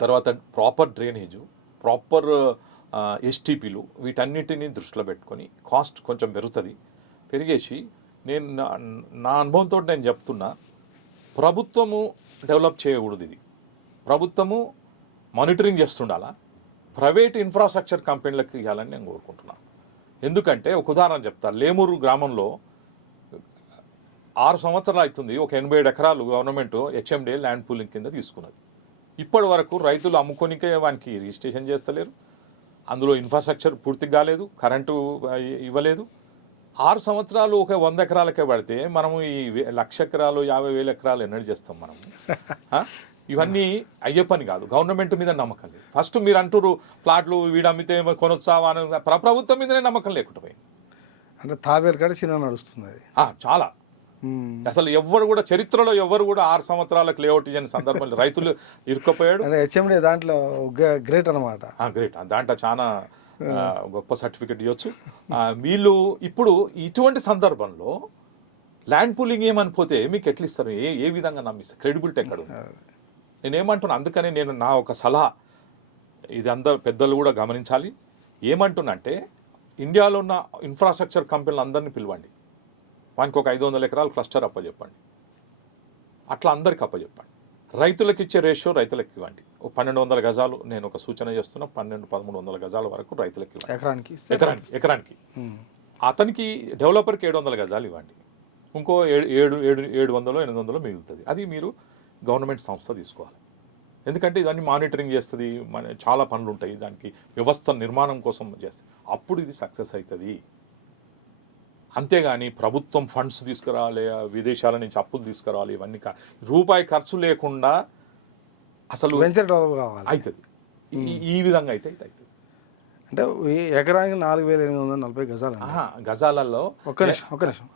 తర్వాత ప్రాపర్ డ్రైనేజు, ప్రాపర్ ఎస్టీపీలు, వీటన్నిటిని దృష్టిలో పెట్టుకొని కాస్ట్ కొంచెం పెరిగేసి నేను నా అనుభవంతో నేను చెప్తున్నా, ప్రభుత్వము డెవలప్ చేయకూడదు, ఇది ప్రభుత్వము మానిటరింగ్ చేస్తుండాలా, ప్రైవేట్ ఇన్ఫ్రాస్ట్రక్చర్ కంపెనీలకు ఇవ్వాలని నేను కోరుకుంటున్నాను. ఎందుకంటే ఒక ఉదాహరణ చెప్తా, లేమూరు గ్రామంలో 6 సంవత్సరాలు అవుతుంది, ఒక 87 ఎకరాలు గవర్నమెంట్ హెచ్ఎండే ల్యాండ్ పూలింగ్ కింద తీసుకున్నది. ఇప్పటి వరకు రైతులు అమ్ముకోనికే వానికి రిజిస్ట్రేషన్ చేస్తలేరు, అందులో ఇన్ఫ్రాస్ట్రక్చర్ పూర్తి కాలేదు, కరెంటు ఇవ్వలేదు. 6 సంవత్సరాలు ఒక 100 ఎకరాలకే పడితే మనము ఈ 1,00,000 ఎకరాలు 50,000 ఎకరాలు ఎన్నడూ చేస్తాం మనము? ఇవన్నీ అయ్యే పని కాదు. గవర్నమెంట్ మీద నమ్మకం లేదు. ఫస్ట్ మీరు అంటారు ప్లాట్లు వీడు అమ్మితే కొనొచ్చావా అని, ప్రభుత్వం మీదనే నమ్మకం లేకుండా పోయింది. అంటే తాబేలు కాడ చిన్న నడుస్తుంది చాలా. అసలు ఎవరు కూడా చరిత్రలో ఎవరు కూడా 6 సంవత్సరాలకు లేఅవుట్ ఇచ్చిన సందర్భంలో రైతులు ఇరుక్కుపోయాడు. హెచ్ఎండి దాంట్లో గ్రేట్ అనమాట, గ్రేట్. దాంట్లో చాలా గొప్ప సర్టిఫికెట్ ఇవ్వచ్చు వీళ్ళు. ఇప్పుడు ఇటువంటి సందర్భంలో ల్యాండ్ పూలింగ్ ఏమనిపోతే మీకు ఎట్లా ఇస్తారు, ఏ విధంగా నమ్మిస్తారు, క్రెడిబిలిటీ ఎక్కడ ఉంది? నేనేమంటున్నా, అందుకని నేను నా ఒక సలహా, ఇది అందరు పెద్దలు కూడా గమనించాలి. ఏమంటున్నా అంటే, ఇండియాలో ఉన్న ఇన్ఫ్రాస్ట్రక్చర్ కంపెనీలు అందరినీ పిలవండి, వానికి ఒక 500 ఎకరాలు క్లస్టర్ అప్పచెప్పండి, అట్లా అందరికి అప్పచెప్పండి. రైతులకు ఇచ్చే రేషియో రైతులకు ఇవ్వండి. 1200 గజాలు నేను ఒక సూచన చేస్తున్నా, 1200-1300 గజాల వరకు రైతులకు ఇవ్వండి ఎకరానికి. అతనికి డెవలపర్కి 700 గజాలు ఇవ్వండి, ఇంకో 700-800 మిగులుతుంది. అది మీరు గవర్నమెంట్ సంస్థ తీసుకోవాలి. ఎందుకంటే ఇదాన్ని మానిటరింగ్ చేస్తుంది, చాలా పనులు ఉంటాయి, దానికి వ్యవస్థ నిర్మాణం కోసం చేస్తుంది. అప్పుడు ఇది సక్సెస్ అవుతుంది. అంతేగాని ప్రభుత్వం ఫండ్స్ తీసుకురావాలి, విదేశాల నుంచి అప్పులు తీసుకురావాలి, ఇవన్నీ రూపాయి ఖర్చు లేకుండా అసలు వెంచర్ డెవలప్ కావాలి అవుతుంది. ఈ విధంగా అయితే అవుతుంది. అంటే ఎకరానికి 4,840 గజాలు. గజాలలో ఒక్క నిమిషం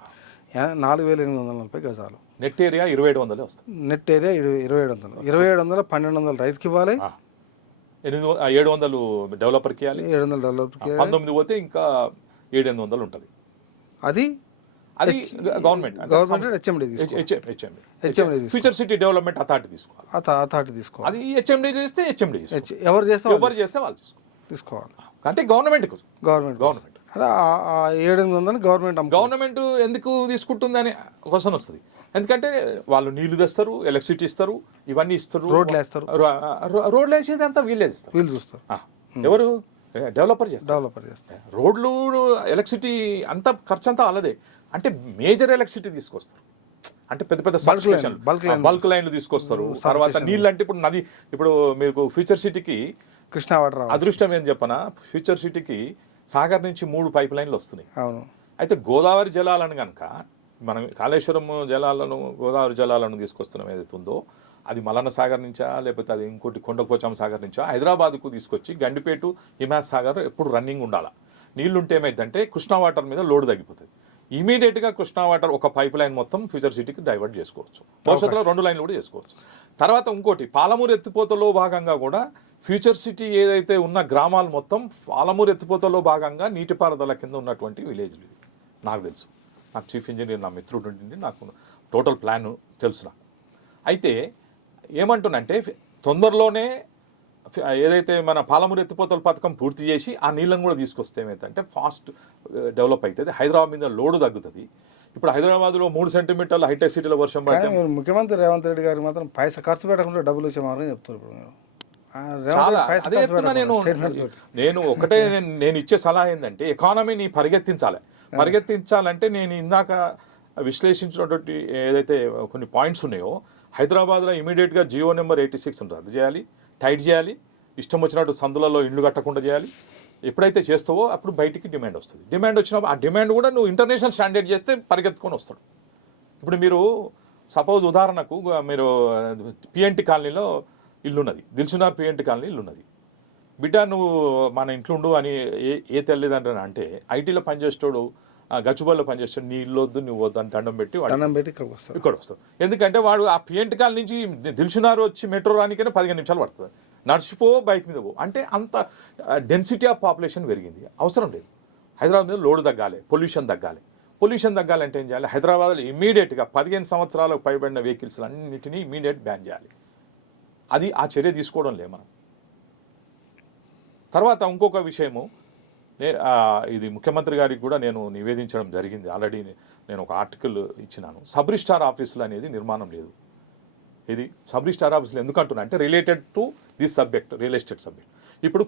4,840 గజాలు. నెట్ ఏరియా 2700 వస్తుంది. Net area 2700. 2700 1,200 రైతుకి ఇవ్వాలి, 700 డెవలపర్కి ఇవ్వాలి, 700 డెవలపర్కి 19 పోతే ఇంకా 700 ఉంటుంది. అది government HMD future city development authority తీసుకోవాలి. అథారిటీ తీసుకోవాలి. అది హెచ్ఎండి చేస్తే హెచ్ఎండి ఎవరు చేస్తే వాళ్ళు తీసుకోవాలి. అంటే గవర్నమెంట్ అంటే 700 గవర్నమెంట్ ఎందుకు తీసుకుంటుంది అని క్వశ్చన్ వస్తుంది. ఎందుకంటే వాళ్ళు నీళ్లు తెస్తారు, ఎలక్ట్రిసిటీ ఇస్తారు, ఇవన్నీ ఇస్తారు, రోడ్లు వేస్తారు. రోడ్లు వేసేది అంతా వీళ్ళు చూస్తారు. ఎవరు డెవలపర్ చేస్తారు. రోడ్లు, ఎలక్ట్రిసిటీ అంతా ఖర్చు అంతా వాళ్ళదే. అంటే మేజర్ ఎలక్ట్రిసిటీ తీసుకొస్తారు. అంటే పెద్ద పెద్ద బల్క్ లైన్లు తీసుకొస్తారు. తర్వాత నీళ్ళు అంటే ఇప్పుడు నది, ఇప్పుడు మీకు ఫ్యూచర్ సిటీకి కృష్ణా వాటర్ అదృష్టం ఏం చెప్పనా, ఫ్యూచర్ సిటీకి సాగర్ నుంచి 3 పైప్ లైన్లు వస్తున్నాయి. అవును. అయితే గోదావరి జలాలను కనుక మనం కాళేశ్వరం జలాలను, గోదావరి జలాలను తీసుకొస్తున్నాం ఏదైతే ఉందో, అది మలన సాగర్ నుంచా లేకపోతే అది ఇంకోటి కొండపోచమ్మ సాగర్ నుంచా హైదరాబాద్కు తీసుకొచ్చి గండిపేటు, హిమాయత్ సాగర్ ఎప్పుడు రన్నింగ్ ఉండాలి. నీళ్లుంటే ఏమైందంటే కృష్ణా వాటర్ మీద లోడ్ తగ్గిపోతుంది. ఇమీడియట్గా కృష్ణా వాటర్ ఒక పైప్ లైన్ మొత్తం ఫ్యూచర్ సిటీకి డైవర్ట్ చేసుకోవచ్చు. భవిష్యత్తులో 2 లైన్లు కూడా చేసుకోవచ్చు. తర్వాత ఇంకోటి పాలమూరు ఎత్తిపోతలో భాగంగా కూడా ఫ్యూచర్ సిటీ ఏదైతే ఉన్న గ్రామాలు మొత్తం పాలమూరు ఎత్తిపోతలో భాగంగా నీటిపారుదల కింద ఉన్నటువంటి విలేజ్లు. నాకు తెలుసు, నాకు చీఫ్ ఇంజనీర్ నా మిత్రుడు ఉండింది, నాకు టోటల్ ప్లాన్ తెలుసు నాకు. అయితే ఏమంటున్నంటే తొందరలోనే ఏదైతే మన పాలమూరు ఎత్తిపోతల పథకం పూర్తి చేసి ఆ నీళ్ళను కూడా తీసుకొస్తే ఏమైందంటే ఫాస్ట్ డెవలప్ అవుతుంది. హైదరాబాద్ మీద లోడు తగ్గుతుంది. ఇప్పుడు హైదరాబాద్లో 3 సెంటీమీటర్ల హైటెక్ సిటీలో వర్షం పడితే ముఖ్యమంత్రి రేవంత్ రెడ్డి గారు మాత్రం పైసా ఖర్చు పెట్టకుండా డబ్బులు ఇచ్చేమారని చెప్తున్నారు. చాలా అదే చెప్తున్నా నేను ఒకటే నేను ఇచ్చే సలహా ఏంటంటే ఎకానమీని పరిగెత్తించాలంటే నేను ఇందాక విశ్లేషించినటువంటి ఏదైతే కొన్ని పాయింట్స్ ఉన్నాయో, హైదరాబాద్లో ఇమీడియట్గా జియో నెంబర్ 86 రద్దు చేయాలి, టైట్ చేయాలి, ఇష్టం వచ్చినట్టు సందులలో ఇళ్ళు కట్టకుండా చేయాలి. ఎప్పుడైతే చేస్తావో అప్పుడు బయటికి డిమాండ్ వస్తుంది. డిమాండ్ వచ్చినప్పుడు ఆ డిమాండ్ కూడా నువ్వు ఇంటర్నేషనల్ స్టాండర్డ్ చేస్తే పరిగెత్తుకొని వస్తాడు. ఇప్పుడు మీరు సపోజ్ ఉదాహరణకు మీరు పిఎన్టీ కాలనీలో ఇల్లున్నది, దిల్సునార్ పిఎన్టీ కాలనీ ఇల్లున్నది. బిడ్డ నువ్వు మన ఇంట్లో ఉండు అని ఏ తల్లిదండ్రులు అంటే ఐటీలో పనిచేసేటోడు, గచ్చిబౌలిలో పనిచేస్తాడు, నీ ఇల్లు వద్దు నువ్వు వద్దు అని దండం పెట్టి ఇక్కడ వస్తాడు. ఎందుకంటే వాడు ఆ పిఎన్టీ కాలనీ నుంచి దిల్సునార్ వచ్చి మెట్రో రానికైనా 15 నిమిషాలు పడుతుంది. నడిచిపో, బైక్ మీద పో. అంటే అంత డెన్సిటీ ఆఫ్ పాపులేషన్ పెరిగింది. అవసరం లేదు. హైదరాబాద్ మీద లోడ్ తగ్గాలి, పొల్యూషన్ తగ్గాలంటే ఏం చేయాలి? హైదరాబాద్లో ఇమీడియట్గా 15 సంవత్సరాలకు పైబడిన వెహికల్స్ అన్నింటినీ ఇమీడియట్ బ్యాన్ చేయాలి. అది ఆ చర్య తీసుకోవడం లేదు మనం. తర్వాత ఇంకొక విషయము, ఇది ముఖ్యమంత్రి గారికి కూడా నేను నివేదించడం జరిగింది. ఆల్రెడీ నేను ఒక ఆర్టికల్ ఇచ్చినాను. సబ్ రిజిస్ట్రార్ ఆఫీసులు అనేది నిర్మాణం లేదు. ఇది సబ్ రిజిస్ట్రార్ ఆఫీసులు ఎందుకంటున్నా అంటే related to this subject, real estate subject. ఇప్పుడు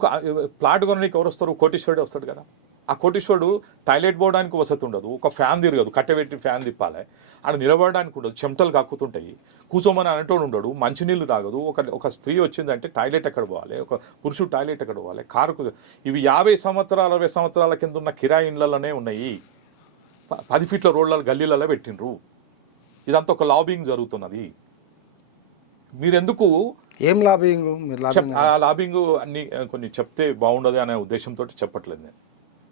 ప్లాట్ కొనడానికి ఎవరు వస్తారు? కోటీశ్వరుడే వస్తాడు కదా. ఆ కోటీశ్వరుడు టాయిలెట్ పోవడానికి వసతి ఉండదు, ఒక ఫ్యాన్ తిరగదు, కట్టెబెట్టి ఫ్యాన్ తిప్పాలి, ఆడ నిలబడడానికి ఉండదు, చెమటలు కక్కుతుంటాయి, కూర్చోమని అనేటోడు ఉండడు, మంచినీళ్ళు తాగదు. ఒక స్త్రీ వచ్చిందంటే టాయిలెట్ ఎక్కడ పోవాలి, ఒక పురుషుడు టాయిలెట్ ఎక్కడ పోవాలి, కారుకు. ఇవి 50 సంవత్సరాల 60 సంవత్సరాల కింద ఉన్న కిరాయి ఇళ్లలోనే ఉన్నాయి. 10 ఫీట్ల రోడ్ల గల్లీలలో పెట్టిండ్రు. ఇదంతా ఒక లాబింగ్ జరుగుతున్నది. మీరెందుకు ఏం లాబింగ్? ఆ లాబింగ్ అన్ని కొన్ని చెప్తే బాగుండదు అనే ఉద్దేశంతో చెప్పట్లేదు నేను.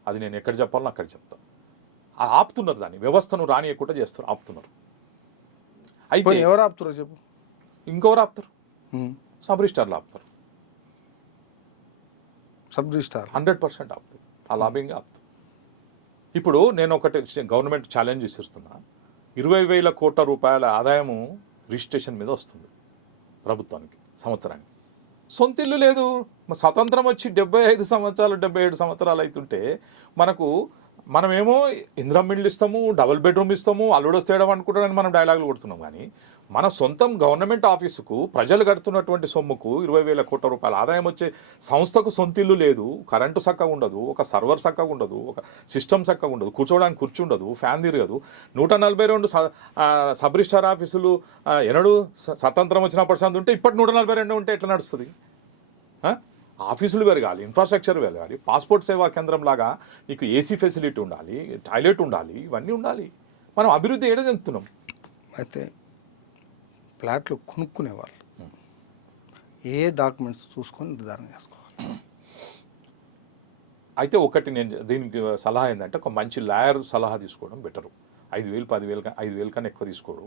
అది నేను ఎక్కడ చెప్పాలో అక్కడ చెప్తాను. ఆపుతున్నారు, దాన్ని వ్యవస్థను రానియకుండా చేస్తారు, ఆపుతున్నారు. అయితే ఎవరు ఆపుతారో చెప్పు. ఇంకెవరు ఆపుతారు? సబ్ రిజిస్ట్రార్లు ఆపుతారు. సబ్ రిజిస్ట్రార్ 100% ఆపుతారు. ఆ లాబింగ్ ఆపుతారు. ఇప్పుడు నేను ఒకటి గవర్నమెంట్ ఛాలెంజ్ ఇస్తున్నా. 20,000 కోట్ల రూపాయల ఆదాయము రిజిస్ట్రేషన్ మీద వస్తుంది ప్రభుత్వానికి సంవత్సరానికి. సొంత ఇల్లు లేదు. స్వతంత్రం వచ్చి 75 సంవత్సరాలు 77 సంవత్సరాలు అవుతుంటే మనమేమో ఇందిరమ్మ ఇళ్ళు ఇస్తాము, డబుల్ బెడ్రూమ్ ఇస్తాము, అల్లుడు వస్తేయడం అనుకుంటామని మనం డైలాగులు కొడుతున్నాం. కానీ మన సొంతం గవర్నమెంట్ ఆఫీసుకు ప్రజలు కడుతున్నటువంటి సొమ్ముకు 20,000 కోట్ల రూపాయల ఆదాయం వచ్చే సంస్థకు సొంత ఇల్లు లేదు, కరెంటు చక్కగా ఉండదు, ఒక సర్వర్ చక్కగా ఉండదు, ఒక సిస్టమ్ చక్కగా ఉండదు, కూర్చోవడానికి కుర్చీ ఉండదు, ఫ్యాన్ తిరగదు. 142 సబ్ రిజిస్ట్రార్ ఆఫీసులు ఎన్నడూ స్వతంత్రం వచ్చినప్పటి సంది ఉంటే ఇప్పటి 142 ఉంటే ఎట్లా నడుస్తుంది? ఆఫీసులు పెరగాలి, ఇన్ఫ్రాస్ట్రక్చర్ పెరగాలి, పాస్పోర్ట్ సేవా కేంద్రం లాగా నీకు ఏసీ ఫెసిలిటీ ఉండాలి, టాయిలెట్ ఉండాలి, ఇవన్నీ ఉండాలి. మనం అభివృద్ధి ఏడా చెందుతున్నాం. అయితే ఫ్లాట్లు కొనుక్కునే వాళ్ళు ఏ డాక్యుమెంట్స్ చూసుకొని నిర్ధారణ చేసుకోవాలి? అయితే ఒకటి నేను దీనికి సలహా ఏంటంటే ఒక మంచి లాయర్ సలహా తీసుకోవడం బెటరు. 5,000 10,000 5,000 కన్నా ఎక్కువ తీసుకోడు.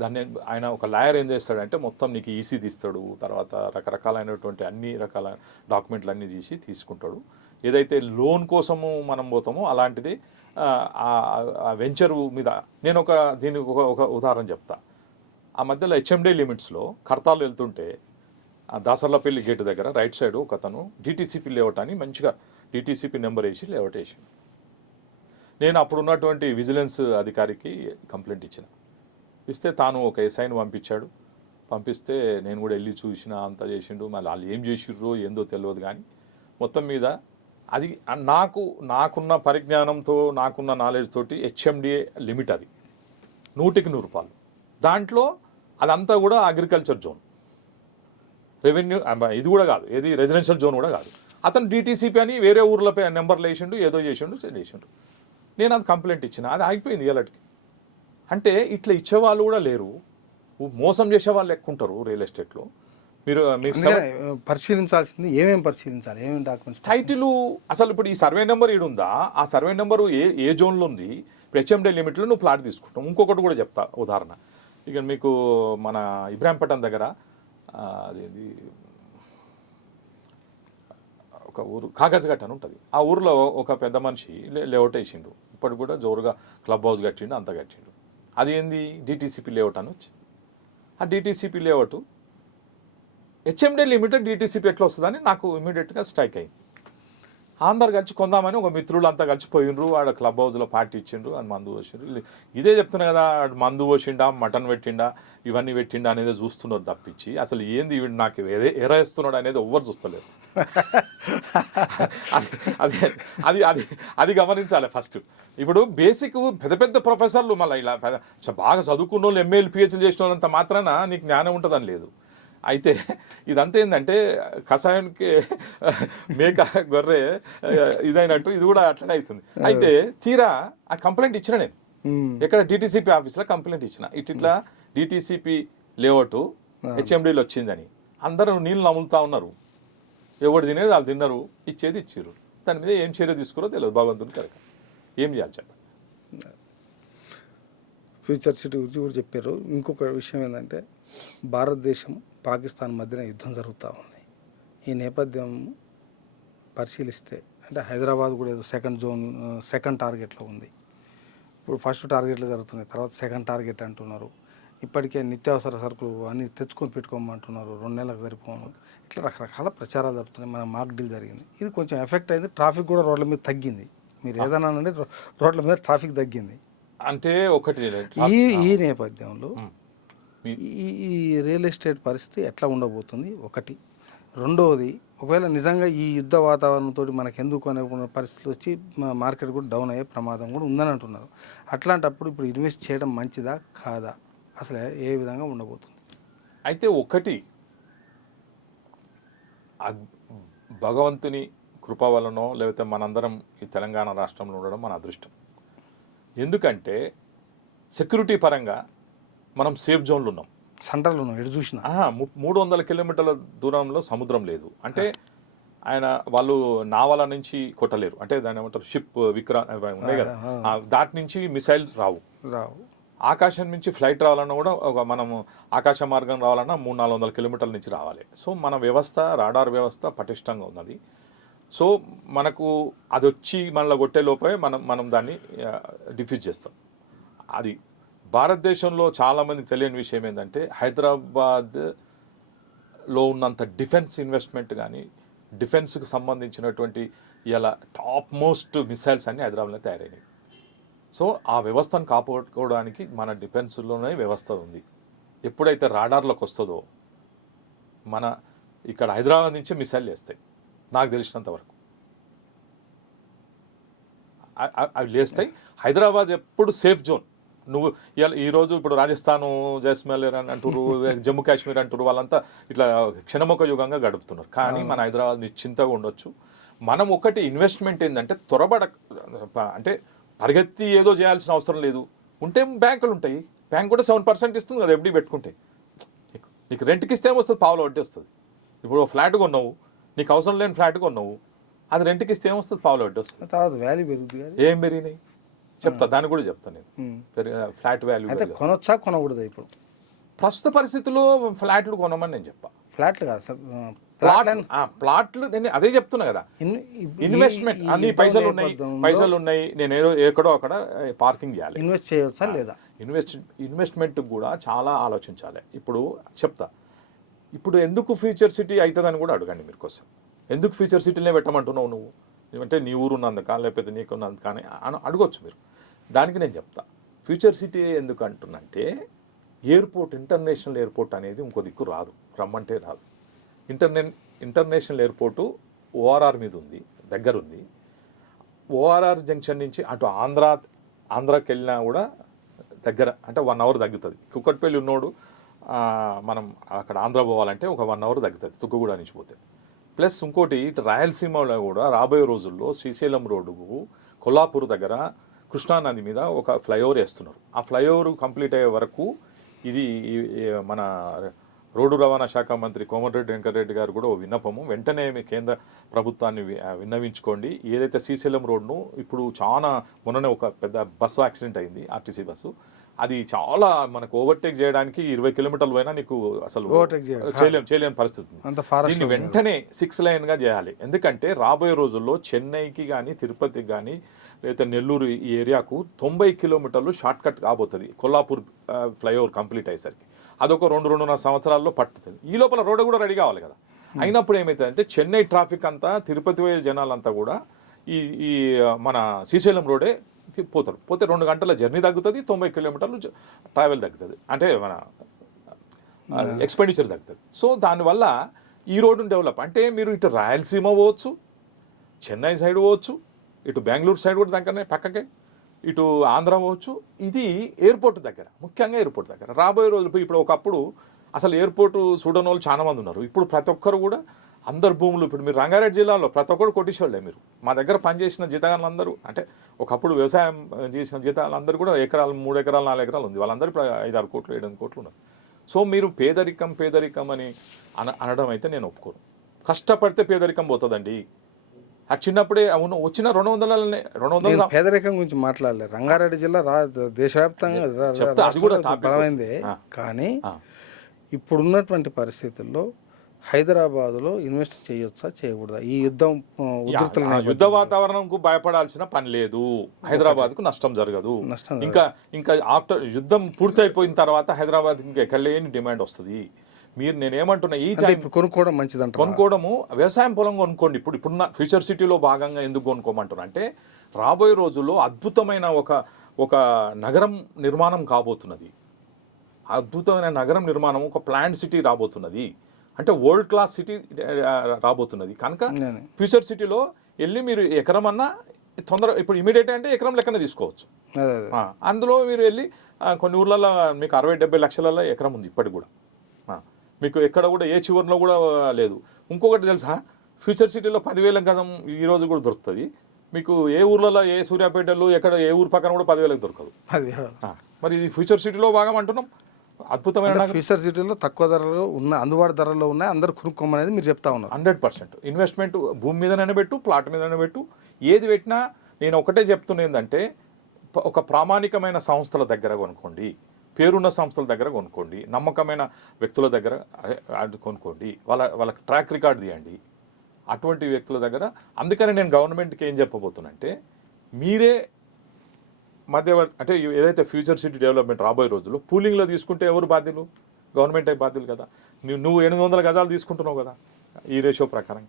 దాన్ని ఆయన ఒక లాయర్ ఏం చేస్తాడంటే మొత్తం నీకు ఈసీ తీస్తాడు, తర్వాత రకరకాలైనటువంటి అన్ని రకాల డాక్యుమెంట్లు అన్నీ తీసి తీసుకుంటాడు. ఏదైతే లోన్ కోసము మనం పోతామో అలాంటిది ఆ వెంచరు మీద నేను దీనికి ఒక ఉదాహరణ చెప్తా. ఆ మధ్యలో హెచ్ఎండి లిమిట్స్లో కర్తాలు వెళ్తుంటే ఆ దాసర్లపల్లి గేటు దగ్గర రైట్ సైడ్ ఒక అతను డిటీసీపీ లేఅవుట్ అని మంచిగా డిటీసీపీ నెంబర్ వేసి లేఅవుట్ వేసి, నేను అప్పుడు ఉన్నటువంటి విజిలెన్స్ అధికారికి కంప్లైంట్ ఇస్తే తాను ఒక ఎస్ఐని పంపిస్తే నేను కూడా వెళ్ళి చూసిన అంతా చేసిండు. మళ్ళీ వాళ్ళు ఏం చేసిర్రో ఏందో తెలియదు, కానీ మొత్తం మీద అది నాకున్న పరిజ్ఞానంతో నాకున్న నాలెడ్జ్ తోటి హెచ్ఎండిఏ లిమిట్ అది 100కి 100 రూపాయలు. దాంట్లో అదంతా కూడా అగ్రికల్చర్ జోన్, రెవెన్యూ ఇది కూడా కాదు, ఏది రెసిడెన్షియల్ జోన్ కూడా కాదు. అతను డిటీసీపీ అని వేరే ఊర్లపై నెంబర్లు వేసిండు, ఏదో చేసిండు. నేను అది కంప్లైంట్ ఇచ్చిన, అది ఆగిపోయింది ఇలాంటికి. అంటే ఇట్లా ఇచ్చేవాళ్ళు కూడా లేరు, మోసం చేసే వాళ్ళు ఎక్కువ ఉంటారు రియల్ ఎస్టేట్లో. మీరు పరిశీలించాల్సింది ఏమేమి పరిశీలించాలి, ఏమేమి డాక్యుమెంట్స్? టైటిల్ అసలు ఇప్పుడు ఈ సర్వే నెంబర్ ఈడుందా, ఆ సర్వే నెంబరు ఏ జోన్లో ఉంది, ఇప్పుడు హెచ్ఎండి లిమిట్లో నువ్వు ప్లాట్ తీసుకుంటావు. ఇంకొకటి కూడా చెప్తా ఉదాహరణ. ఇక మీకు మన ఇబ్రాహీంపట్నం దగ్గర అదేది ఒక ఊరు కాగజ్ఘట్ అని ఉంటుంది. ఆ ఊరిలో ఒక పెద్ద మనిషి లేఅవుట్ వేసిండు, ఇప్పటికి కూడా జోరుగా క్లబ్ హౌస్ కట్టిండు, అంతా కట్టిండు. అది ఏంది డిటీసీపీ లేఅవుట్ అని వచ్చింది. ఆ DTCP layout HMD limited DTCP ఎట్లా వస్తుందని నాకు ఇమీడియట్గా స్ట్రైక్ అయింది. అందరు కలిసి కొందామని ఒక మిత్రులు అంతా కలిసి పోయిండ్రు, ఆడ క్లబ్ హౌస్లో పార్టీ ఇచ్చిండ్రు, అని మందు పోసిండ్రు. ఇదే చెప్తున్నా కదా, మందు పోసిండా, మటన్ పెట్టిండా, ఇవన్నీ పెట్టిండా అనేది చూస్తున్నారు తప్పించి అసలు ఏంది వీడు నాకు ఎరేస్తున్నాడు అనేది ఎవ్వరు చూస్తలేరు. అది గమనించాలి ఫస్ట్. ఇప్పుడు బేసిక్ పెద్ద పెద్ద ప్రొఫెసర్లు మళ్ళీ ఇలా బాగా చదువుకున్న వాళ్ళు ఎంఏలు పిహెచ్డీ చేసిన వాళ్ళంత మాత్రాన నీకు జ్ఞానం ఉంటుందని లేదు. అయితే ఇదంతా ఏంటంటే కషాయానికి మేక గొర్రె ఇదైనట్టు ఇది కూడా అట్లనే అవుతుంది. అయితే తీరా ఆ కంప్లైంట్ ఇచ్చిన నేను ఎక్కడ డిటీసీపీ ఆఫీస్లో కంప్లైంట్ ఇచ్చిన, ఇట్లా డిటీసీపీ లేఅవుట్ హెచ్ఎండీలో వచ్చిందని. అందరూ నీళ్ళు నములుతా ఉన్నారు, ఎవరు తినేది వాళ్ళు తిన్నారు, ఇచ్చేది ఇచ్చిర్రు. దాని మీద ఏం చర్య తీసుకురో తెలియదు, భగవంతుని కరెక్ట్. ఏం చేయాలి చెప్పండి? ఫ్యూచర్ సిటీ గురించి కూడా చెప్పారు. ఇంకొక విషయం ఏంటంటే భారతదేశం పాకిస్తాన్ మధ్యన యుద్ధం జరుగుతూ ఉంది. ఈ నేపథ్యం పరిశీలిస్తే అంటే హైదరాబాద్ కూడా ఏదో సెకండ్ టార్గెట్లో ఉంది. ఇప్పుడు ఫస్ట్ టార్గెట్లు జరుగుతున్నాయి, తర్వాత సెకండ్ టార్గెట్ అంటున్నారు. ఇప్పటికే నిత్యావసర సరుకులు అన్నీ తెచ్చుకొని పెట్టుకోమంటున్నారు, 2 నెలలకు సరిపోను. ఇట్లా రకరకాల ప్రచారాలు జరుగుతున్నాయి. మన మాక్ డీల్ జరిగింది, ఇది కొంచెం ఎఫెక్ట్ అయింది. ట్రాఫిక్ కూడా రోడ్ల మీద తగ్గింది. మీరు ఏదైనా అంటే రోడ్ల మీద ట్రాఫిక్ తగ్గింది. అంటే ఒకటి ఈ నేపథ్యంలో ఈ రియల్ ఎస్టేట్ పరిస్థితి ఎట్లా ఉండబోతుంది ఒకటి. రెండవది, ఒకవేళ నిజంగా ఈ యుద్ధ వాతావరణంతో మనకు ఎందుకు అనే పరిస్థితులు వచ్చి మార్కెట్ కూడా డౌన్ అయ్యే ప్రమాదం కూడా ఉందని అంటున్నారు. అట్లాంటప్పుడు ఇప్పుడు ఇన్వెస్ట్ చేయడం మంచిదా కాదా, అసలు ఏ విధంగా ఉండబోతుంది? అయితే ఒకటి భగవంతుని కృప వలనో లేకపోతే మనందరం ఈ తెలంగాణ రాష్ట్రంలో ఉండడం మన అదృష్టం. ఎందుకంటే సెక్యూరిటీ పరంగా మనం సేఫ్ జోన్లో ఉన్నాం, సెంటర్లో ఉన్నాం. ఎటు చూసినా 300 కిలోమీటర్ల దూరంలో సముద్రం లేదు. అంటే వాళ్ళు నావల నుంచి కొట్టలేరు, అంటే దాని ఏమంటారు షిప్ ఉన్నాయి కదా, దాటి నుంచి మిసైల్ రావు. ఆకాశం నుంచి ఫ్లైట్ రావాలన్నా కూడా మనము ఆకాశ మార్గం రావాలన్నా 300-400 కిలోమీటర్ల నుంచి రావాలి. సో మన వ్యవస్థ, రాడార్ వ్యవస్థ పటిష్టంగా ఉన్నది. సో మనకు అది వచ్చి మనలో కొట్టే లోపే మనం దాన్ని డిఫ్యూజ్ చేస్తాం. అది భారతదేశంలో చాలామందికి తెలియని విషయం ఏంటంటే హైదరాబాద్లో ఉన్నంత డిఫెన్స్ ఇన్వెస్ట్మెంట్ కానీ డిఫెన్స్కి సంబంధించినటువంటి ఇలా టాప్ మోస్ట్ మిసైల్స్ అన్నీ హైదరాబాద్లో తయారైనాయి. సో ఆ వ్యవస్థను కాపాడుకోవడానికి మన డిఫెన్స్లోనే వ్యవస్థ ఉంది. ఎప్పుడైతే రాడార్లకు వస్తుందో మన ఇక్కడ హైదరాబాద్ నుంచే మిసైల్ వేస్తాయి, నాకు తెలిసినంత వరకు అవి లేస్తాయి. హైదరాబాద్ ఎప్పుడు సేఫ్ జోన్, నువ్వు ఈ రోజు ఇప్పుడు రాజస్థాన్ జైస్మాల్ అని అంటారు, జమ్మూ కాశ్మీర్ అంటారు, వాళ్ళంతా ఇట్లా క్షణముఖ యుగంగా గడుపుతున్నారు. కానీ మన హైదరాబాద్ నిశ్చింతగా ఉండొచ్చు. మనం ఒకటి ఇన్వెస్ట్మెంట్ ఏంటంటే అంటే పరిగెత్తి ఏదో చేయాల్సిన అవసరం లేదు. ఉంటే బ్యాంకులు ఉంటాయి, బ్యాంక్ కూడా 7% ఇస్తుంది కదా ఎఫ్డీ పెట్టుకుంటే. నీకు రెంట్కి ఇస్తే ఏమొస్తుంది, పావుల వడ్డీ వస్తుంది. ఇప్పుడు ఫ్లాట్ కొన్నావు, నీకు అవసరం లేని ఫ్లాట్ కొన్నావు, అది రెంట్కి ఇస్తే ఏమొస్తుంది, పావుల వడ్డీ వస్తుంది. తర్వాత వాల్యూ పెరుగుతుంది. ఏం పెరిగినాయి చెప్తా, దాన్ని కూడా చెప్తాను నేను. ఫ్లాట్ వాల్యూ కొనొచ్చా కొనకూడదు? ఇప్పుడు ప్రస్తుత పరిస్థితుల్లో ఫ్లాట్లు కొనమని నేను చెప్పా. ఫ్లాట్లు కాదు సార్, ప్లాట్లు నేను అదే చెప్తున్నా కదా. ఇన్వెస్ట్మెంట్ అన్ని పైసలు ఉన్నాయి, నేను ఎక్కడో అక్కడ పార్కింగ్ చేయాలి. ఇన్వెస్ట్ చేయవచ్చా లేదా? ఇన్వెస్ట్మెంట్ కూడా చాలా ఆలోచించాలి. ఇప్పుడు చెప్తా, ఇప్పుడు ఎందుకు ఫ్యూచర్ సిటీ అవుతుందని కూడా అడగండి మీరు కోసం. ఎందుకు ఫ్యూచర్ సిటీనే పెట్టమంటున్నావు నువ్వు? అంటే నీ ఊరు ఉన్నందుక లేకపోతే నీకున్నందుక అని అడగొచ్చు మీరు. దానికి నేను చెప్తా, ఫ్యూచర్ సిటీ ఎందుకు అంటున్నంటే, ఎయిర్పోర్ట్, ఇంటర్నేషనల్ ఎయిర్పోర్ట్ అనేది ఇంకో దిక్కు రాదు, రమ్మంటే రాదు. ఇంటర్నేషనల్ ఎయిర్పోర్టు ఓఆర్ఆర్ మీద ఉంది, దగ్గర ఉంది. ఓఆర్ఆర్ జంక్షన్ నుంచి అటు ఆంధ్రాకి వెళ్ళినా కూడా దగ్గర, అంటే 1 అవర్ తగ్గుతుంది. కుక్కట్పల్లి ఉన్నోడు మనం అక్కడ ఆంధ్ర పోవాలంటే ఒక 1 అవర్ తగ్గుతుంది తుక్కుగూడ నుంచి పోతే. ప్లస్ ఇంకోటి, ఇటు రాయలసీమలో కూడా రాబోయే రోజుల్లో శ్రీశైలం రోడ్డుకు కొల్లాపూర్ దగ్గర కృష్ణానది మీద ఒక ఫ్లైఓవర్ వేస్తున్నారు. ఆ ఫ్లైఓవర్ కంప్లీట్ అయ్యే వరకు ఇది మన రోడ్డు రవాణా శాఖ మంత్రి కోమటిరెడ్డి వెంకటరెడ్డి గారు కూడా ఓ విన్నపము, వెంటనే మీ కేంద్ర ప్రభుత్వాన్ని విన్నవించుకోండి. ఏదైతే శ్రీశైలం రోడ్ను ఇప్పుడు చాలా మొన్ననే ఒక పెద్ద బస్సు యాక్సిడెంట్ అయింది, ఆర్టీసీ బస్సు. అది చాలా మనకు ఓవర్టేక్ చేయడానికి 20 కిలోమీటర్లు పోయినా నీకు అసలు చేయలేని పరిస్థితి. దీన్ని వెంటనే 6 లైన్గా చేయాలి. ఎందుకంటే రాబోయే రోజుల్లో చెన్నైకి కానీ తిరుపతికి కానీ లేదా నెల్లూరు ఈ ఏరియాకు 90 కిలోమీటర్లు షార్ట్ కట్ కాబోతుంది కొల్లాపూర్ ఫ్లైఓవర్ కంప్లీట్ అయ్యేసరికి. అదొక 2-2.5 సంవత్సరాల్లో పట్టుతుంది. ఈ లోపల రోడ్డు కూడా రెడీ కావాలి కదా. అయినప్పుడు ఏమవుతుందంటే చెన్నై ట్రాఫిక్ అంతా, తిరుపతి పోయే జనాలంతా కూడా ఈ మన శ్రీశైలం రోడే పోతారు. పోతే 2 గంటల జర్నీ తగ్గుతుంది, 90 కిలోమీటర్లు ట్రావెల్ తగ్గుతుంది, అంటే మన ఎక్స్పెండిచర్ తగ్గుతుంది. సో దానివల్ల ఈ రోడ్డును డెవలప్ అంటే మీరు ఇటు రాయలసీమ పోవచ్చు, చెన్నై సైడ్ పోవచ్చు, ఇటు బెంగళూరు సైడ్ కూడా దగ్గరనే పక్కకే, ఇటు ఆంధ్ర పోవచ్చు. ఇది ఎయిర్పోర్ట్ దగ్గర, ముఖ్యంగా ఎయిర్పోర్ట్ దగ్గర. రాబోయే రోజులు ఇప్పుడు ఒకప్పుడు అసలు ఎయిర్పోర్టు చూడని వాళ్ళు చాలా మంది ఉన్నారు. ఇప్పుడు ప్రతి ఒక్కరు కూడా అందరు భూములు, ఇప్పుడు మీరు రంగారెడ్డి జిల్లాలో ప్రతి ఒక్కరు కొట్టించోళ్ళే. మీరు మా దగ్గర పనిచేసిన జీతగాళ్ళందరూ, అంటే ఒకప్పుడు వ్యవసాయం చేసిన జీతాలందరూ కూడా ఎకరాలు 3 ఎకరాలు 4 ఎకరాలు ఉంది, వాళ్ళందరూ ఇప్పుడు 5-6 కోట్లు 7 కోట్లు ఉన్నారు. సో మీరు పేదరికం అని అనడం అయితే నేను ఒప్పుకోను. కష్టపడితే పేదరికం పోతుందండి. అది చిన్నప్పుడే అవును వచ్చిన 200 పేదరికం గురించి మాట్లాడలేదు. రంగారెడ్డి జిల్లా దేశవ్యాప్తంగా బలమైందే, కానీ ఇప్పుడున్నటువంటి పరిస్థితుల్లో హైదరాబాద్లో ఇన్వెస్ట్ చేయొచ్చా చేయకూడదా? ఈ యుద్ధ వాతావరణంకు భయపడాల్సిన పని లేదు. హైదరాబాద్కు నష్టం జరగదు. ఇంకా ఆఫ్టర్ యుద్ధం పూర్తయిపోయిన తర్వాత హైదరాబాద్ ఇంకా ఎక్కడ లేని డిమాండ్ వస్తుంది. మీరు నేనేమంటున్నా, ఈ టైం కొనుక్కోవడం మంచిదంట. కొనుక్కోవడము, వ్యవసాయం పొలం కొనుక్కోండి. ఇప్పుడున్న ఫ్యూచర్ సిటీలో భాగంగా ఎందుకు కొనుక్కోమంటున్నా అంటే, రాబోయే రోజుల్లో అద్భుతమైన ఒక నగరం నిర్మాణం కాబోతున్నది. అద్భుతమైన నగరం నిర్మాణం, ఒక ప్లాంట్ సిటీ రాబోతున్నది. అంటే వరల్డ్ క్లాస్ సిటీ రాబోతున్నది. కనుక ఫ్యూచర్ సిటీలో వెళ్ళి మీరు ఎకరం అన్నా ఇప్పుడు ఇమీడియట్ అంటే ఎకరం లెక్కన తీసుకోవచ్చు. అందులో మీరు వెళ్ళి కొన్ని ఊర్లలో మీకు 60-70 లక్షలలో ఎకరం ఉంది ఇప్పటికి కూడా. మీకు ఎక్కడ కూడా ఏ చివరిలో కూడా లేదు. ఇంకొకటి తెలుసా, ఫ్యూచర్ సిటీలో 10,000 గజం ఈరోజు కూడా దొరుకుతుంది మీకు. ఏ ఊర్లలో, ఏ సూర్యాపేటలో ఎక్కడ ఏ ఊరు పక్కన కూడా 10,000 దొరకదు. మరి ఇది ఫ్యూచర్ సిటీలో భాగం అంటున్నాం. అద్భుతమైన ఫ్యూచర్ సిటీలో తక్కువ ధరలో ఉన్న, అందుబాటు ధరలో ఉన్నాయి, అందరూ కొనుక్కోమనేది మీరు చెప్తా ఉన్నారు. 100% ఇన్వెస్ట్మెంట్ భూమి మీదనే పెట్టు, ప్లాట్ మీదనే పెట్టు, ఏది పెట్టినా నేను ఒకటే చెప్తున్నా ఏంటంటే, ఒక ప్రామాణికమైన సంస్థల దగ్గర కొనుక్కోండి, పేరున్న సంస్థల దగ్గర కొనుక్కోండి, నమ్మకమైన వ్యక్తుల దగ్గర కొనుక్కోండి, వాళ్ళకి ట్రాక్ రికార్డ్ తీయండి, అటువంటి వ్యక్తుల దగ్గర. అందుకని నేను గవర్నమెంట్కి ఏం చెప్పబోతున్నా అంటే, మీరే మధ్యవర్తి, అంటే ఏదైతే ఫ్యూచర్ సిటీ డెవలప్మెంట్ రాబోయే రోజుల్లో పూలింగ్లో తీసుకుంటే ఎవరు బాధ్యులు? గవర్నమెంట్ బాధ్యులు కదా. నువ్వు 800 గజాలు తీసుకుంటున్నావు కదా ఈ రేషియో ప్రకారం.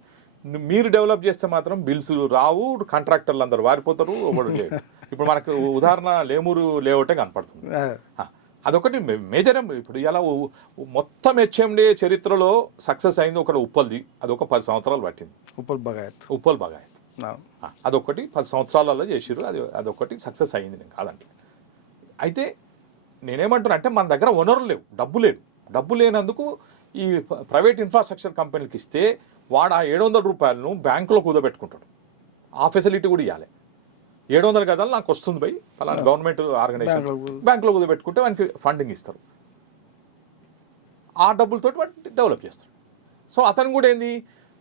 మీరు డెవలప్ చేస్తే మాత్రం బిల్స్ రావు, కాంట్రాక్టర్లు అందరూ వారిపోతారు, ఒకటి లేదు. ఇప్పుడు మనకు ఉదాహరణ లేమూరు లేఅవుటే కనపడుతుంది. అదొకటి మేజర్. ఇప్పుడు ఇలా మొత్తం హెచ్ఎండి చరిత్రలో సక్సెస్ అయింది ఒకటి ఉప్పల్ది, అదొక 10 సంవత్సరాలు పట్టింది. ఉప్పల్ బగాయత్ అదొకటి 10 సంవత్సరాలలో చేసిర్రు, అదొకటి సక్సెస్ అయింది, నేను కాదంటే. అయితే నేనేమంటున్నా అంటే మన దగ్గర వనరులు లేవు, డబ్బు లేనందుకు ఈ ప్రైవేట్ ఇన్ఫ్రాస్ట్రక్చర్ కంపెనీకి ఇస్తే వాడు ఆ 700 రూపాయలను బ్యాంకులో కుదబెట్టుకుంటాడు. ఆ ఫెసిలిటీ కూడా ఇవ్వాలి. 700 గదాలు నాకు వస్తుంది బై అలాంటి గవర్నమెంట్ ఆర్గనైజేషన్ బ్యాంకులో కుదబెట్టుకుంటే వానికి ఫండింగ్ ఇస్తారు. ఆ డబ్బులతో వాడు డెవలప్ చేస్తాడు. సో అతను కూడా ఏంది,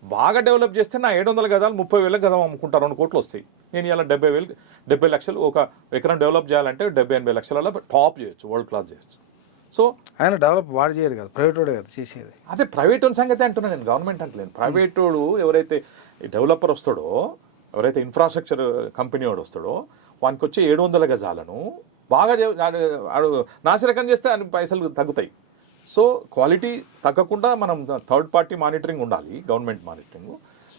బాగా డెవలప్ చేస్తే నా 700 గదాలు 30,000 గదం అమ్ముకుంటా 2 కోట్లు వస్తాయి. నేను ఇలా 70 లక్షలు ఒక ఎకరం డెవలప్ చేయాలంటే 70-80 లక్షలలో టాప్ చేయొచ్చు, వరల్డ్ క్లాస్ చేయొచ్చు. సో ఆయన డెవలప్ వాడు చేయడు కదా, ప్రైవేట్ వాడే కదా చేసేది. అదే ప్రైవేట్ సంగతి అంటున్నాను నేను, గవర్నమెంట్ అంటలేను. ప్రైవేట్ వాడు ఎవరైతే డెవలపర్ వస్తాడో, ఎవరైతే ఇన్ఫ్రాస్ట్రక్చర్ కంపెనీ వాడు వస్తాడో, వానికి వచ్చే 700 గజాలను బాగా నాసిరకం చేస్తే అన్ని పైసలు తగ్గుతాయి. సో క్వాలిటీ తగ్గకుండా మనం థర్డ్ పార్టీ మానిటరింగ్ ఉండాలి, గవర్నమెంట్ మానిటరింగ్.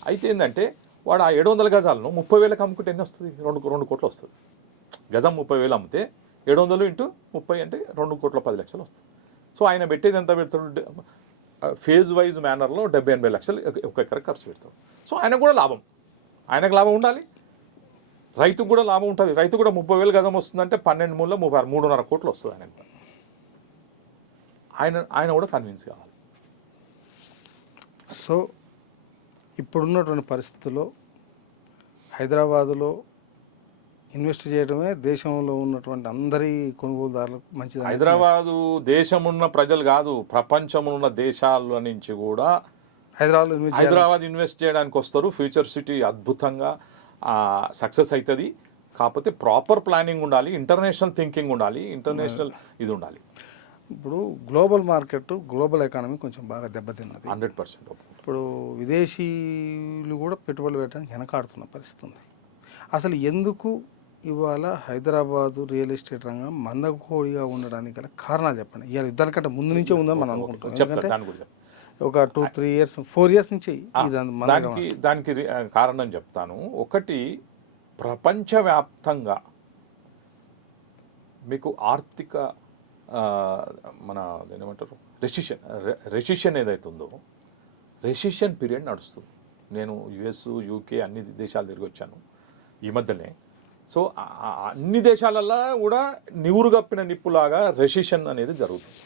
అయితే ఏంటంటే వాడు ఆ 700 గజాలను 30,000కి అమ్ముకుంటే ఎన్ని వస్తుంది? 2 కోట్లు వస్తుంది. గజం 30,000 అమ్మితే 700 ఇంటూ 30 అంటే 2,10 లక్షలు వస్తుంది. సో ఆయన పెట్టేది ఎంత పెడతాడు? ఫేజ్ వైజ్ మేనర్లో 70-80 లక్షలు ఒక ఎకరకు ఖర్చు పెడతాడు. సో ఆయనకు కూడా లాభం, ఆయనకు లాభం ఉండాలి, రైతుకు కూడా లాభం ఉంటుంది. రైతు కూడా 30,000 గజం వస్తుందంటే 12 మూల 3.5 కోట్లు వస్తుంది. ఆయన కూడా కన్విన్స్ కావాలి. సో ఇప్పుడున్నటువంటి పరిస్థితుల్లో హైదరాబాదులో ఇన్వెస్ట్ చేయడమే దేశంలో ఉన్నటువంటి అందరి కొనుగోలుదారులకు మంచిది. హైదరాబాదు దేశం ఉన్న ప్రజలు కాదు, ప్రపంచం ఉన్న దేశాల నుంచి కూడా హైదరాబాద్ ఇన్వెస్ట్ చేయడానికి వస్తారు. ఫ్యూచర్ సిటీ అద్భుతంగా సక్సెస్ అవుతుంది. కాకపోతే ప్రాపర్ ప్లానింగ్ ఉండాలి, ఇంటర్నేషనల్ థింకింగ్ ఉండాలి, ఇంటర్నేషనల్ ఇది ఉండాలి. ఇప్పుడు గ్లోబల్ మార్కెట్, గ్లోబల్ ఎకానమీ కొంచెం బాగా దెబ్బతిన్నది 100%. ఇప్పుడు విదేశీయులు కూడా పెట్టుబడులు పెట్టడానికి వెనకాడుతున్న పరిస్థితి ఉంది. అసలు ఎందుకు ఇవాళ హైదరాబాదు రియల్ ఎస్టేట్ రంగం మందకోడిగా ఉండడానికి గల కారణాలు చెప్పండి. ఇవాళ యుద్ధాల కంటే ముందు నుంచే ఉందని మనం అనుకుంటాం. ఒక 2-3 ఇయర్స్ 4 ఇయర్స్ నుంచి దానికి కారణం చెప్తాను. ఒకటి, ప్రపంచవ్యాప్తంగా మీకు ఆర్థిక మన ఏమంటారు రెసిషన్ ఏదైతుందో, రెసిషన్ పీరియడ్ నడుస్తుంది. నేను యుఎస్, యూకే అన్ని దేశాలు తిరిగి వచ్చాను ఈ మధ్యనే. సో అన్ని దేశాలల్లో కూడా నివురు కప్పిన నిప్పులాగా రెసిషన్ అనేది జరుగుతుంది.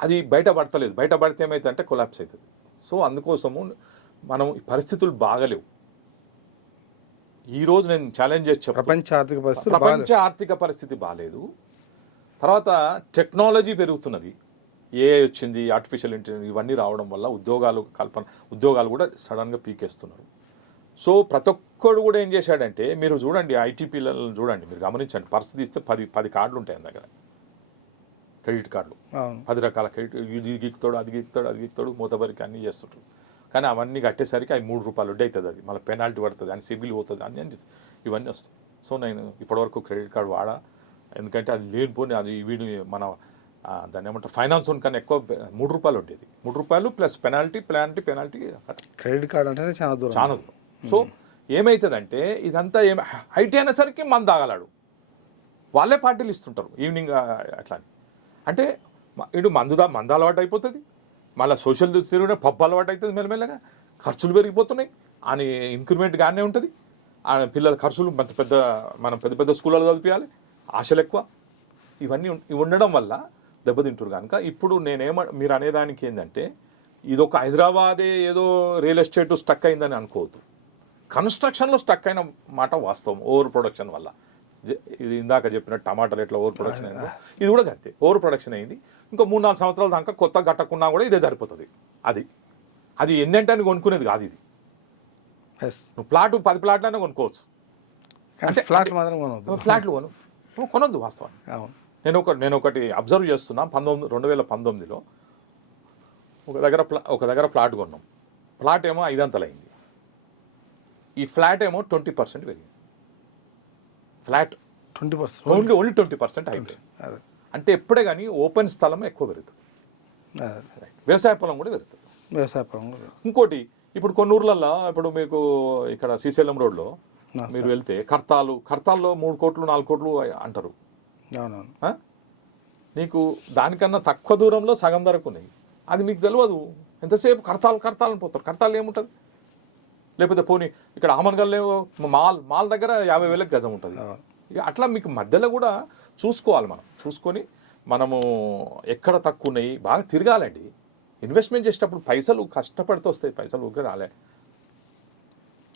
అది బయటపడతలేదు. బయటపడితే ఏమైతే అంటే కొలాప్స్ అవుతుంది. సో అందుకోసము మనం పరిస్థితులు బాగలేవు. ఈరోజు నేను ఛాలెంజ్ చేసి ప్రపంచ ఆర్థిక పరిస్థితి బాగాలేదు. తర్వాత టెక్నాలజీ పెరుగుతున్నది, ఏఐ వచ్చింది, ఆర్టిఫిషియల్ ఇంటెలిజెన్స్ ఇవన్నీ రావడం వల్ల ఉద్యోగాలు కూడా సడన్గా పీకేస్తున్నారు. సో ప్రతి ఒక్కడు కూడా ఏం చేశాడంటే, మీరు చూడండి ఐటీ పిల్లలను చూడండి, మీరు గమనించండి, పర్స్ తీస్తే 10 కార్డులు ఉంటాయి ఆయన దగ్గర, క్రెడిట్ కార్డులు 10 రకాల క్రెడిట్, ఇది గీక్తాడు, అది గీక్తాడు, మూతబరికి అన్నీ చేస్తుంటాడు. కానీ అవన్నీ కట్టేసరికి అవి 3 రూపాయలు వడ్డీ అవుతుంది, అది మళ్ళీ పెనాల్టీ పడుతుంది, అని సిబిల్ పోతుంది, అని ఇవన్నీ వస్తాయి. సో నేను ఇప్పటివరకు క్రెడిట్ కార్డు వాడా, ఎందుకంటే అది లేనిపోని, అది వీడి మన దాన్ని ఏమంటారు ఫైనాన్స్ కన్నా ఎక్కువ 3 రూపాయలు ఉండేది. 3 రూపాయలు ప్లస్ పెనాల్టీ. క్రెడిట్ కార్డు అంటే చాలా దూరం. సో ఏమవుతుందంటే ఇదంతా హైట్ అయినసరికి మందు తాగలాడు, వాళ్ళే పార్టీలు ఇస్తుంటారు ఈవినింగ్ అట్లా. అంటే ఇటు మందు అలవాటు అయిపోతుంది, మళ్ళీ సోషల్ తిరిగిన పబ్ అలవాటు అవుతుంది, మెల్లమెల్లగా ఖర్చులు పెరిగిపోతున్నాయి, అని ఇంక్రిమెంట్ గానే ఉంటుంది. పిల్లల ఖర్చులు మనం పెద్ద స్కూళ్ళలో చదివించాలి, ఆశలు ఎక్కువ, ఇవన్నీ ఉండడం వల్ల దెబ్బతింటారు. కనుక ఇప్పుడు మీరు అనేదానికి ఏంటంటే, ఇదొక హైదరాబాదే ఏదో రియల్ ఎస్టేట్ స్టక్ అయిందని అనుకోవద్దు. కన్స్ట్రక్షన్లో స్టక్ అయిన మాట వాస్తవం, ఓవర్ ప్రొడక్షన్ వల్ల. ఇది ఇందాక చెప్పిన టమాటాలు ఎట్లా ఓవర్ ప్రొడక్షన్ అయిందో, ఇది కూడా అంతే ఓవర్ ప్రొడక్షన్ అయింది. ఇంకో 3-4 సంవత్సరాల దాకా కొత్త కట్టకున్నా కూడా ఇదే సరిపోతుంది. అది ఎన్నంటే కొనుక్కునేది కాదు. ఇది నువ్వు 10 ప్లాట్లైనా కొనుక్కోవచ్చు, అంటే ఫ్లాట్లు కొనొద్దు వాస్తవాన్ని. నేను ఒకటి అబ్జర్వ్ చేస్తున్నా, 2019లో ఒక దగ్గర ప్లాట్ కొన్నాం. ప్లాట్ ఏమో 5 అంతలు అయింది, ఈ ఫ్లాట్ ఏమో 20% పెరిగింది. ఫ్లాట్ 20%, ఓన్లీ 20% అయిపోయింది. అంటే ఎప్పుడే కానీ ఓపెన్ స్థలం ఎక్కువ పెరుగుతుంది, వ్యవసాయ పొలం కూడా పెరుగుతుంది. ఇంకోటి, ఇప్పుడు కొన్ని ఊర్లలో, ఇప్పుడు మీకు ఇక్కడ శ్రీశైలం రోడ్లో మీరు వెళ్తే కర్తాల్లో 3 కోట్లు 4 కోట్లు అంటారు. నీకు దానికన్నా తక్కువ దూరంలో సగం ధరకు ఉన్నాయి, అది మీకు తెలియదు. ఎంతసేపు కర్తాలని పోతారు. కర్తాలు ఏముంటుంది? లేకపోతే పోనీ ఇక్కడ ఆమన్గల్లో మాల్ దగ్గర 50,000 గజం ఉంటుంది. ఇక అట్లా మీకు మధ్యలో కూడా చూసుకోవాలి, మనం చూసుకొని మనము ఎక్కడ తక్కువ ఉన్నాయి బాగా తిరగాలండి. ఇన్వెస్ట్మెంట్ చేసేటప్పుడు పైసలు కష్టపడితే వస్తాయి, పైసలు ఊరికే రాలే,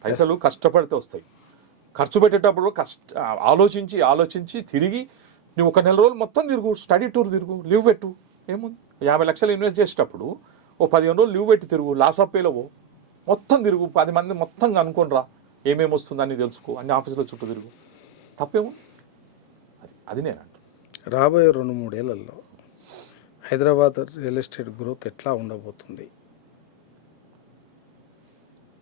పైసలు కష్టపడితే వస్తాయి. ఖర్చు పెట్టేటప్పుడు ఆలోచించి తిరిగి నువ్వు ఒక నెల రోజులు మొత్తం తిరుగు, స్టడీ టూర్ తిరుగు, లీవ్ పెట్టు, ఏముంది. 50 లక్షలు ఇన్వెస్ట్ చేసేటప్పుడు ఓ 15 రోజులు లీవ్ పెట్టి తిరుగు, లాస్ ఆఫ్ పేలో మొత్తం తిరుగు, 10 మంది మొత్తం అనుకోని రా, ఏమేమి వస్తుందని తెలుసుకో, అన్ని ఆఫీసుల చుట్టూ తిరుగు, తప్పేమో. అది నేను అంటాను. రాబోయే 2-3 ఏళ్లలో హైదరాబాద్ రియల్ ఎస్టేట్ గ్రోత్ ఎట్లా ఉండబోతుంది?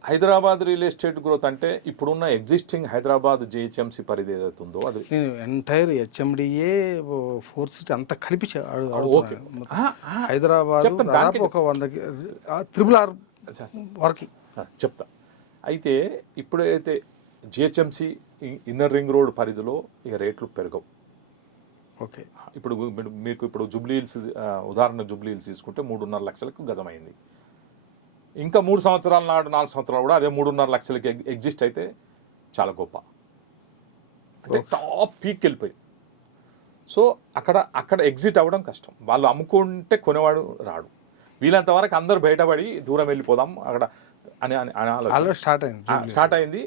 హైదరాబాద్ రియల్ ఎస్టేట్ గ్రోత్ అంటే ఇప్పుడున్న ఎగ్జిస్టింగ్ హైదరాబాద్ జిహెచ్ఎంసీ పరిధి ఏదైతే ఉందో అది నేను ఎంటైర్ హెచ్ఎండిఏ ఫోర్త్ సిటీ అంతా కలిపి ఓకే. హైదరాబాద్ దాదాపు ఒక 100 RRR వరకు చెప్తా. అయితే ఇప్పుడైతే జిహెచ్ఎంసీ ఇన్నర్ రింగ్ రోడ్ పరిధిలో ఇక రేట్లు పెరగవు. ఓకే. మీకు ఇప్పుడు జూబ్లీ హిల్స్, ఉదాహరణ జూబ్లీ హిల్స్ తీసుకుంటే 3.5 లక్షలకు గజమైంది. ఇంకా 3 సంవత్సరాల నాడు 4 సంవత్సరాలు కూడా అదే 3.5 లక్షలకి ఎగ్జిస్ట్ అయితే చాలా గొప్ప, అంటే టాప్ పీక్ వెళ్ళిపోయింది. సో అక్కడ ఎగ్జిట్ అవ్వడం కష్టం. వాళ్ళు అమ్ముకుంటే కొనేవాడు రాడు. వీళ్ళంత వరకు అందరూ బయటపడి దూరం వెళ్ళిపోదాం అక్కడ అని స్టార్ట్ అయింది.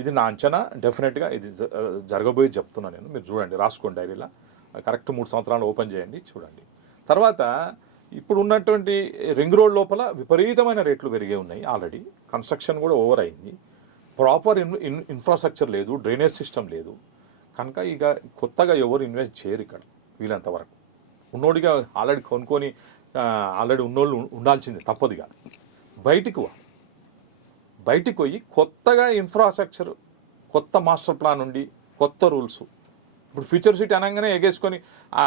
ఇది నా అంచనా. డెఫినెట్గా ఇది జరగబోయేది చెప్తున్నాను నేను. మీరు చూడండి, రాసుకోండి డైరీలో. కరెక్ట్ 3 సంవత్సరాలు ఓపెన్ చేయండి, చూడండి. తర్వాత ఇప్పుడు ఉన్నటువంటి రింగ్ రోడ్ లోపల విపరీతమైన రేట్లు పెరిగే ఉన్నాయి. ఆల్రెడీ కన్స్ట్రక్షన్ కూడా ఓవర్ అయింది. ప్రాపర్ ఇన్ఫ్రాస్ట్రక్చర్ లేదు, డ్రైనేజ్ సిస్టమ్ లేదు. కనుక ఇక కొత్తగా ఎవరు ఇన్వెస్ట్ చేయరు ఇక్కడ వీళ్ళంతవరకు. ఉన్నోడిగా ఆల్రెడీ కొనుక్కొని ఆల్రెడీ ఉన్నోళ్ళు ఉండాల్సిందే, తప్పదుగా. బయటికి పోయి కొత్తగా ఇన్ఫ్రాస్ట్రక్చర్, కొత్త మాస్టర్ ప్లాన్ ఉండి, కొత్త రూల్స్. ఇప్పుడు ఫ్యూచర్ సిటీ అనగానే ఎగేసుకొని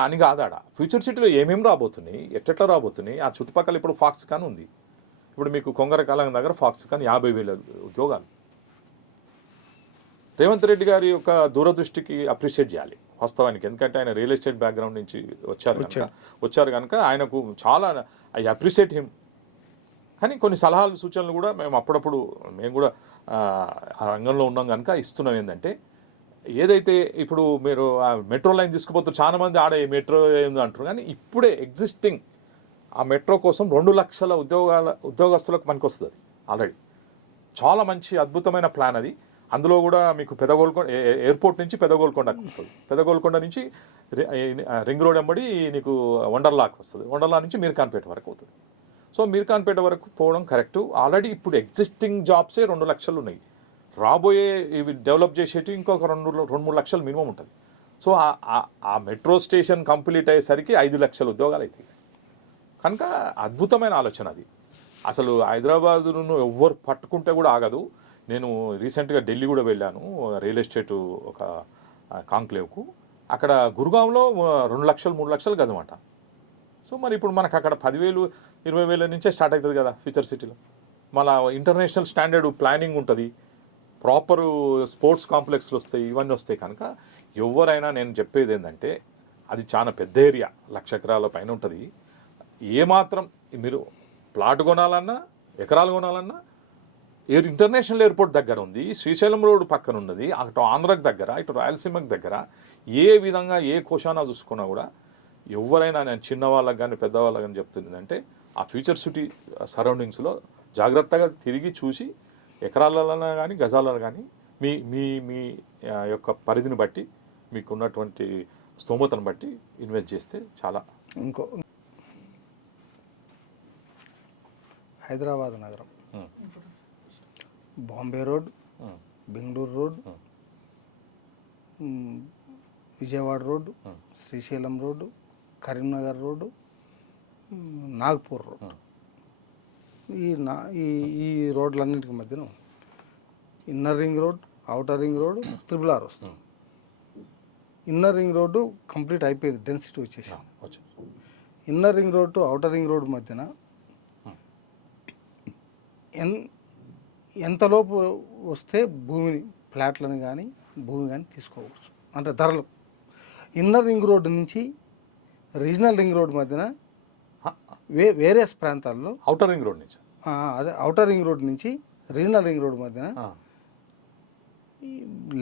అని కాదాడ. ఫ్యూచర్ సిటీలో ఏమేమి రాబోతున్నాయి, ఎట్లా రాబోతున్నాయి, ఆ చుట్టుపక్కల ఇప్పుడు ఫాక్స్కాన్ ఉంది. ఇప్పుడు మీకు కొంగరకాలం దగ్గర ఫాక్స్కాన్ 50,000 ఉద్యోగాలు. రేవంత్ రెడ్డి గారి యొక్క దూరదృష్టికి అప్రిషియేట్ చేయాలి వాస్తవానికి. ఎందుకంటే ఆయన రియల్ ఎస్టేట్ బ్యాక్గ్రౌండ్ నుంచి వచ్చారు కనుక ఆయనకు చాలా ఐ అప్రిషియేట్ హిమ్. కానీ కొన్ని సలహాలు, సూచనలు కూడా మేము కూడా ఆ రంగంలో ఉన్నాం కనుక ఇస్తున్నాం. ఏంటంటే ఏదైతే ఇప్పుడు మీరు మెట్రో లైన్ తీసుకుపోతారు, చాలా మంది ఆడ మెట్రో ఏందో అంటారు. కానీ ఇప్పుడే ఎగ్జిస్టింగ్ ఆ మెట్రో కోసం 2 లక్షల ఉద్యోగస్తులకు పనికొస్తుంది. అది ఆల్రెడీ చాలా మంచి అద్భుతమైన ప్లాన్ అది. అందులో కూడా మీకు ఎయిర్పోర్ట్ నుంచి పెదగోల్కొండకు వస్తుంది, పెదగోల్కొండ నుంచి రింగ్ రోడ్ ఎంబడి నీకు వండర్లాకి వస్తుంది, వండర్లా నుంచి మీర్ఖాన్పేట వరకు అవుతుంది. సో మీర్ఖాన్పేట వరకు పోవడం కరెక్టు. ఆల్రెడీ ఇప్పుడు ఎగ్జిస్టింగ్ జాబ్సే 2 లక్షలు ఉన్నాయి. రాబోయే ఇవి డెవలప్ చేసేటి ఇంకొక 2-3 లక్షలు మినిమం ఉంటుంది. సో ఆ మెట్రో స్టేషన్ కంప్లీట్ అయ్యేసరికి 5 లక్షల ఉద్యోగాలు అవుతాయి. కనుక అద్భుతమైన ఆలోచన అది. అసలు హైదరాబాదును ఎవ్వరు పట్టుకుంటే కూడా ఆగదు. నేను రీసెంట్గా ఢిల్లీ కూడా వెళ్ళాను, రియల్ ఎస్టేట్ ఒక కాంక్లేవ్కు. అక్కడ గురుగాంలో 2 లక్షలు 3 లక్షలు గజమాట. సో మరి ఇప్పుడు మనకు అక్కడ 10,000 20,000 నుంచే స్టార్ట్ అవుతుంది కదా ఫ్యూచర్ సిటీలో. మళ్ళీ ఇంటర్నేషనల్ స్టాండర్డ్ ప్లానింగ్ ఉంటుంది, ప్రాపర్ స్పోర్ట్స్ కాంప్లెక్స్లు వస్తాయి, ఇవన్నీ వస్తాయి. కనుక ఎవరైనా నేను చెప్పేది ఏంటంటే అది చాలా పెద్ద ఏరియా, 1,00,000 ఎకరాల పైన ఉంటుంది. ఏమాత్రం మీరు ప్లాట్ కొనాలన్నా, ఎకరాలు కొనాలన్నా ఇంటర్నేషనల్ ఎయిర్పోర్ట్ దగ్గర ఉంది, శ్రీశైలం రోడ్డు పక్కన ఉన్నది, అటు ఆంధ్రాకి దగ్గర, ఇటు రాయలసీమకి దగ్గర. ఏ విధంగా ఏ కోశానా చూసుకున్నా కూడా ఎవరైనా, నేను చిన్నవాళ్ళకి కానీ పెద్దవాళ్ళకి కానీ చెప్తుంది అంటే ఆ ఫ్యూచర్ సిటీ సరౌండింగ్స్లో జాగ్రత్తగా తిరిగి చూసి ఎకరాలలో కానీ గజాలలో కానీ మీ మీ మీ యొక్క పరిధిని బట్టి, మీకున్నటువంటి స్తోమతను బట్టి ఇన్వెస్ట్ చేస్తే చాలా. ఇంకో హైదరాబాద్ నగరం, Bombay road, Bengaluru road, Vijayawada road, Srisailam road, Karimnagar road, Nagpur road, ఈ రోడ్లన్నింటికి మధ్యన inner ring road, outer ring road, RRR వస్తుంది. ఇన్నర్ రింగ్ రోడ్డు కంప్లీట్ అయిపోయింది, డెన్సిటీ వచ్చేసి. Inner ring road to outer ring road మధ్యన ఎంతలోపు వస్తే భూమిని, ఫ్లాట్లను కానీ భూమి కానీ తీసుకోవచ్చు అంటే ధరలు. ఇన్నర్ రింగ్ రోడ్డు నుంచి రీజనల్ రింగ్ రోడ్ మధ్యన వేరియస్ ప్రాంతాల్లో, అవుటర్ రింగ్ రోడ్ నుంచి అవుటర్ రింగ్ రోడ్ నుంచి రీజనల్ రింగ్ రోడ్ మధ్యన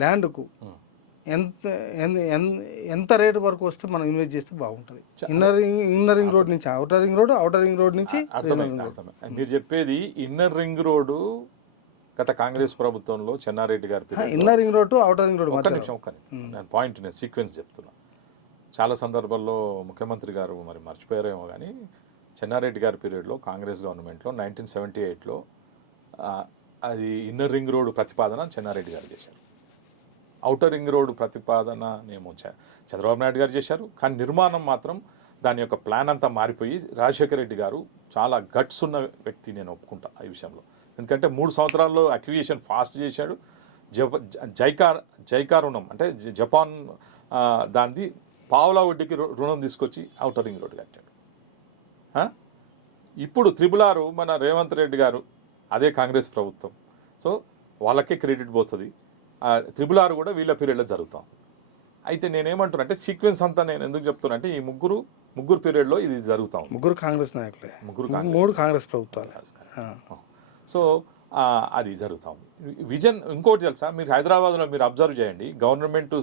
ల్యాండ్కు ఎంత ఎంత రేటు వరకు వస్తే మనం ఇన్వెస్ట్ చేస్తే బాగుంటుంది? ఇన్నర్ రింగ్ రోడ్ నుంచి అవుటర్ రింగ్ రోడ్ నుంచి అర్థమైంది. మీరు చెప్పేది ఇన్నర్ రింగ్ రోడ్డు గత కాంగ్రెస్ ప్రభుత్వంలో చెన్నారెడ్డి గారి inner ring road outer ring road ఒక్క నిమిషం నేను సీక్వెన్స్ చెప్తున్నా. చాలా సందర్భాల్లో ముఖ్యమంత్రి గారు మరి మర్చిపోయారేమో కానీ చెన్నారెడ్డి గారి పీరియడ్లో కాంగ్రెస్ గవర్నమెంట్లో 1978లో అది ఇన్నర్ రింగ్ రోడ్డు ప్రతిపాదన చెన్నారెడ్డి గారు చేశారు. అవుటర్ రింగ్ రోడ్డు ప్రతిపాదన ఏమో చంద్రబాబు నాయుడు గారు చేశారు. కానీ నిర్మాణం మాత్రం దాని యొక్క ప్లాన్ అంతా మారిపోయి రాజశేఖర రెడ్డి గారు చాలా గట్స్ ఉన్న వ్యక్తి, నేను ఒప్పుకుంటా ఈ విషయంలో. ఎందుకంటే 3 సంవత్సరాల్లో అక్విజిషన్ ఫాస్ట్ చేశాడు. జైకా రుణం అంటే జపాన్ దాన్ని పావులా వడ్డీకి రుణం తీసుకొచ్చి అవుటర్ రింగ్ రోడ్ కట్టాడు. ఇప్పుడు RRR మన రేవంత్ రెడ్డి గారు, అదే కాంగ్రెస్ ప్రభుత్వం, సో వాళ్ళకే క్రెడిట్ పోతుంది. RRR కూడా వీళ్ళ పీరియడ్లో జరుగుతాం. అయితే నేనేమంటున్నా అంటే సీక్వెన్స్ అంతా నేను ఎందుకు చెప్తున్నా అంటే ఈ ముగ్గురు పీరియడ్లో ఇది జరుగుతాం. ముగ్గురు కాంగ్రెస్ నాయకులే, మూడు కాంగ్రెస్ ప్రభుత్వాలు. సో అది జరుగుతూ ఉంది. విజన్ ఇంకోటి తెలుసా, మీరు హైదరాబాద్లో మీరు అబ్జర్వ్ చేయండి, గవర్నమెంట్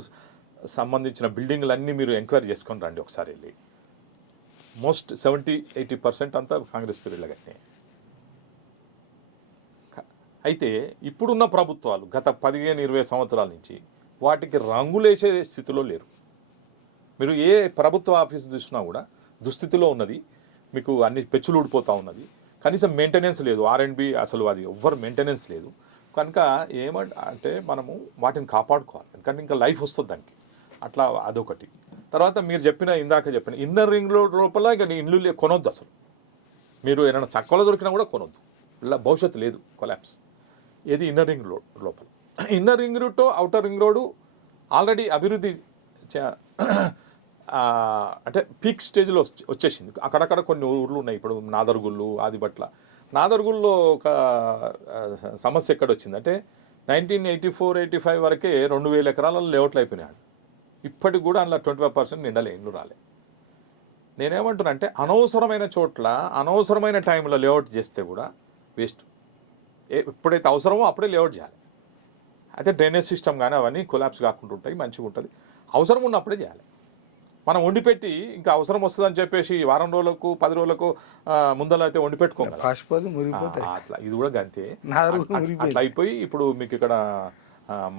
సంబంధించిన బిల్డింగ్లన్నీ మీరు ఎంక్వైరీ చేసుకొని రండి ఒకసారి వెళ్ళి. మోస్ట్ 70-80% అంతా కాంగ్రెస్ పీరియడ్లో కట్టినాయి. అయితే ఇప్పుడున్న ప్రభుత్వాలు గత 15-20 సంవత్సరాల నుంచి వాటికి రంగులేసే స్థితిలో లేరు. మీరు ఏ ప్రభుత్వ ఆఫీస్ చూసినా కూడా దుస్థితిలో ఉన్నది, మీకు అన్ని పెచ్చులు ఊడిపోతూ ఉన్నది, కనీసం మెయింటెనెన్స్ లేదు. R&B అసలు అది ఎవ్వరు మెయింటెనెన్స్ లేదు. కనుక అంటే మనము వాటిని కాపాడుకోవాలి, ఎందుకంటే ఇంకా లైఫ్ వస్తుంది దానికి. అట్లా అదొకటి. తర్వాత మీరు ఇందాక చెప్పిన ఇన్నర్ రింగ్ రోడ్ లోపల ఇక ఇల్లు కొనొద్దు. అసలు మీరు ఏమైనా చక్కలో దొరికినా కూడా కొనొద్దు, ఇలా భవిష్యత్తు లేదు, కొలాప్స్. ఏది ఇన్నర్ రింగ్ రోడ్ లోపల. Inner ring road outer ring road already అభివృద్ధి అంటే పీక్ స్టేజ్లో వచ్చేసింది. అక్కడక్కడ కొన్ని ఊర్లు ఉన్నాయి. ఇప్పుడు నాదర్గుళ్ళు, ఆదిబట్ల. నాదర్గుల్లో ఒక సమస్య ఎక్కడ వచ్చిందంటే 1984-85 వరకే 2000 ఎకరాలలో లేఅవుట్లు అయిపోయినాడు. ఇప్పటికి కూడా అందులో 25% నిండలే, ఇల్లు రాలే. నేనేమంటున్నా అంటే అనవసరమైన చోట్ల అనవసరమైన టైంలో లేఅవుట్ చేస్తే కూడా వేస్ట్. ఎప్పుడైతే అవసరమో అప్పుడే లేఅవుట్ చేయాలి. అయితే డ్రైనేజ్ సిస్టమ్ కానీ అవన్నీ కొలాప్స్ కాకుండా ఉంటాయి, మంచిగా ఉంటుంది. అవసరం ఉన్నప్పుడే చేయాలి. మనం వండిపెట్టి ఇంకా అవసరం వస్తుందని చెప్పేసి వారం రోజులకు 10 రోజులకు ముందర అయితే వండిపెట్టుకోం కదా, అట్లా ఇది కూడా గంతే. అట్లా అయిపోయి ఇప్పుడు మీకు ఇక్కడ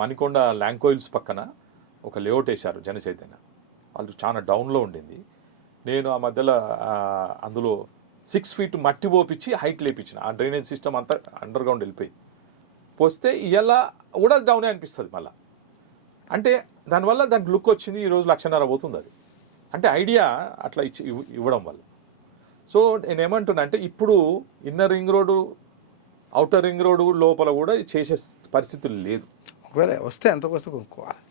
మణికొండ ల్యాంకోయిల్స్ పక్కన ఒక లేఅవుట్ వేశారు జనచైతన్య వాళ్ళు, చాలా డౌన్లో ఉండింది. నేను ఆ మధ్యలో అందులో 6 ఫీట్ మట్టి పోపించి హైట్ లేపించిన. ఆ డ్రైనేజ్ సిస్టమ్ అంతా అండర్ గ్రౌండ్ వెళ్ళిపోయింది. పోస్తే ఇలా కూడా డౌనే అనిపిస్తుంది మళ్ళీ. అంటే దానివల్ల దానికి లుక్ వచ్చింది. ఈరోజు 1,50,000 పోతుంది అది. అంటే ఐడియా అట్లా ఇవ్వడం వల్ల. సో నేనేమంటున్నా అంటే ఇప్పుడు inner ring road outer ring road లోపల కూడా చేసే పరిస్థితులు లేదు. ఒకవేళ వస్తే ఎంతకు వస్తే కొనుక్కోవాలి,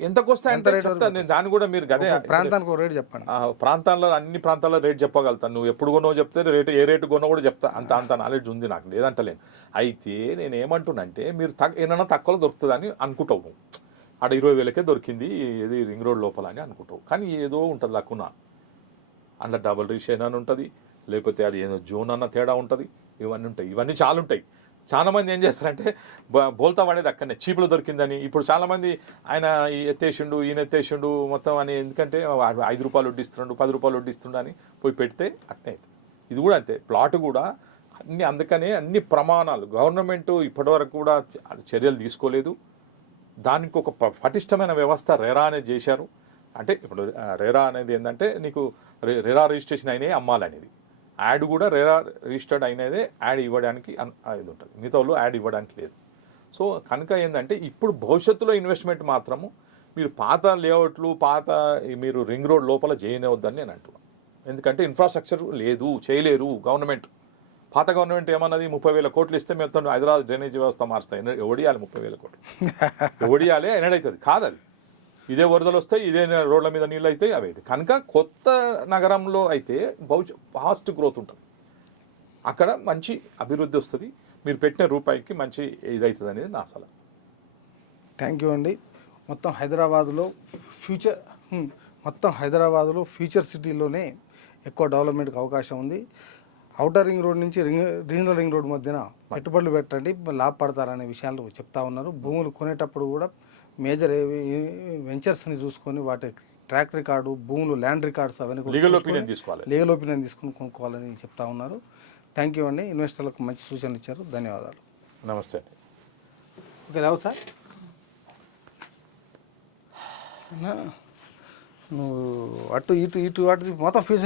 ఎంతకు వస్తే ఎంత రేట్ చెప్తాను నేను. దాన్ని కూడా మీరు గదే ప్రాంతానికి ఒక రేట్ చెప్పండి. ప్రాంతాల్లో అన్ని ప్రాంతాల్లో రేట్ చెప్పగలుగుతాను. నువ్వు ఎప్పుడు కొనో చెప్తే ఏ రేటు కొనో కూడా చెప్తా. అంత నాలెడ్జ్ ఉంది నాకు, లేదంటలేను. అయితే నేను ఏమంటున్నంటే మీరు ఏమైనా తక్కువలో దొరుకుతుందని అనుకుంటావు. ఆడ 20,000కే దొరికింది ఏది రింగ్ రోడ్ లోపల అని అనుకుంటావు. కానీ ఏదో ఉంటుంది లక్కున. అందులో డబుల్ రిజిస్ట్రేషన్ అని ఉంటుంది, లేకపోతే అది ఏదో జోన్ అన్న తేడా ఉంటుంది, ఇవన్నీ ఉంటాయి. ఇవన్నీ చాలా ఉంటాయి. చాలామంది ఏం చేస్తారంటే బోల్తా పడేది అక్కడనే చీపులు దొరికిందని. ఇప్పుడు చాలామంది ఆయన ఎత్తేసిండు ఈయన ఎత్తేసిండు మొత్తం అని, ఎందుకంటే 5 రూపాయలు వడ్డిస్తుండు 10 రూపాయలు వడ్డిస్తుండు అని పోయి పెడితే అట్నే అవుతుంది. ఇది కూడా అంతే, ప్లాట్ కూడా అన్ని. అందుకనే అన్ని ప్రమాణాలు గవర్నమెంట్ ఇప్పటివరకు కూడా చర్యలు తీసుకోలేదు. దానికి ఒక పటిష్టమైన వ్యవస్థ రెరా అనేది చేశారు. అంటే ఇప్పుడు రెరా అనేది ఏంటంటే నీకు రెరా రిజిస్ట్రేషన్ అయినాయి అమ్మాలనేది, యాడ్ కూడా రెరా రిజిస్టర్డ్ అయినదే యాడ్ ఇవ్వడానికి ఇది ఉంటుంది. మిగతా వాళ్ళు యాడ్ ఇవ్వడానికి లేదు. సో కనుక ఏంటంటే ఇప్పుడు భవిష్యత్తులో ఇన్వెస్ట్మెంట్ మాత్రము మీరు పాత లేఅవుట్లు మీరు రింగ్ రోడ్ లోపల చేయనివద్దని నేను అంటున్నాను. ఎందుకంటే ఇన్ఫ్రాస్ట్రక్చర్ లేదు, చేయలేరు గవర్నమెంట్. పాత గవర్నమెంట్ ఏమన్నది 30,000 కోట్లు ఇస్తే మొత్తం హైదరాబాద్ డ్రైనేజ్ వ్యవస్థ మారుస్తాయి. ఎవడియాలి 30,000 కోట్లు? ఎవడియాలి? ఎన్నడవుతుంది కాదు అది. ఇదే వరదలు వస్తాయి, ఇదే రోడ్ల మీద నీళ్ళు అవుతాయి, అవి అయితే. కనుక కొత్త నగరంలో అయితే ఫాస్ట్ గ్రోత్ ఉంటుంది, అక్కడ మంచి అభివృద్ధి వస్తుంది. మీరు పెట్టిన రూపాయికి మంచి ఇదవుతుంది అనేది నా సలహా. థ్యాంక్ యూ అండి. మొత్తం హైదరాబాదులో ఫ్యూచర్ సిటీలోనే ఎక్కువ డెవలప్మెంట్కి అవకాశం ఉంది. అవుటర్ రింగ్ రోడ్ నుంచి రింగ్ రోడ్ మధ్యన పెట్టుబడులు పెట్టండి, లాభపడతారనే విషయాలు చెప్తా ఉన్నారు. భూములు కొనేటప్పుడు కూడా మేజర్ వెంచర్స్ని చూసుకొని వాటి ట్రాక్ రికార్డు, భూములు, ల్యాండ్ రికార్డ్స్ అవన్నీ కూడా లీగల్ చూసుకొని ఒపీనియన్ తీసుకోవాలి. లీగల్ ఒపీనియన్ తీసుకుని కొనుక్కోవాలని చెప్తా ఉన్నారు. థ్యాంక్ యూ అండి. ఇన్వెస్టర్లకు మంచి సూచనలు ఇచ్చారు. ధన్యవాదాలు. నమస్తే అండి. ఓకే రావు సార్, నువ్వు అటు ఇటు అటు మొత్తం ఫీచర్స్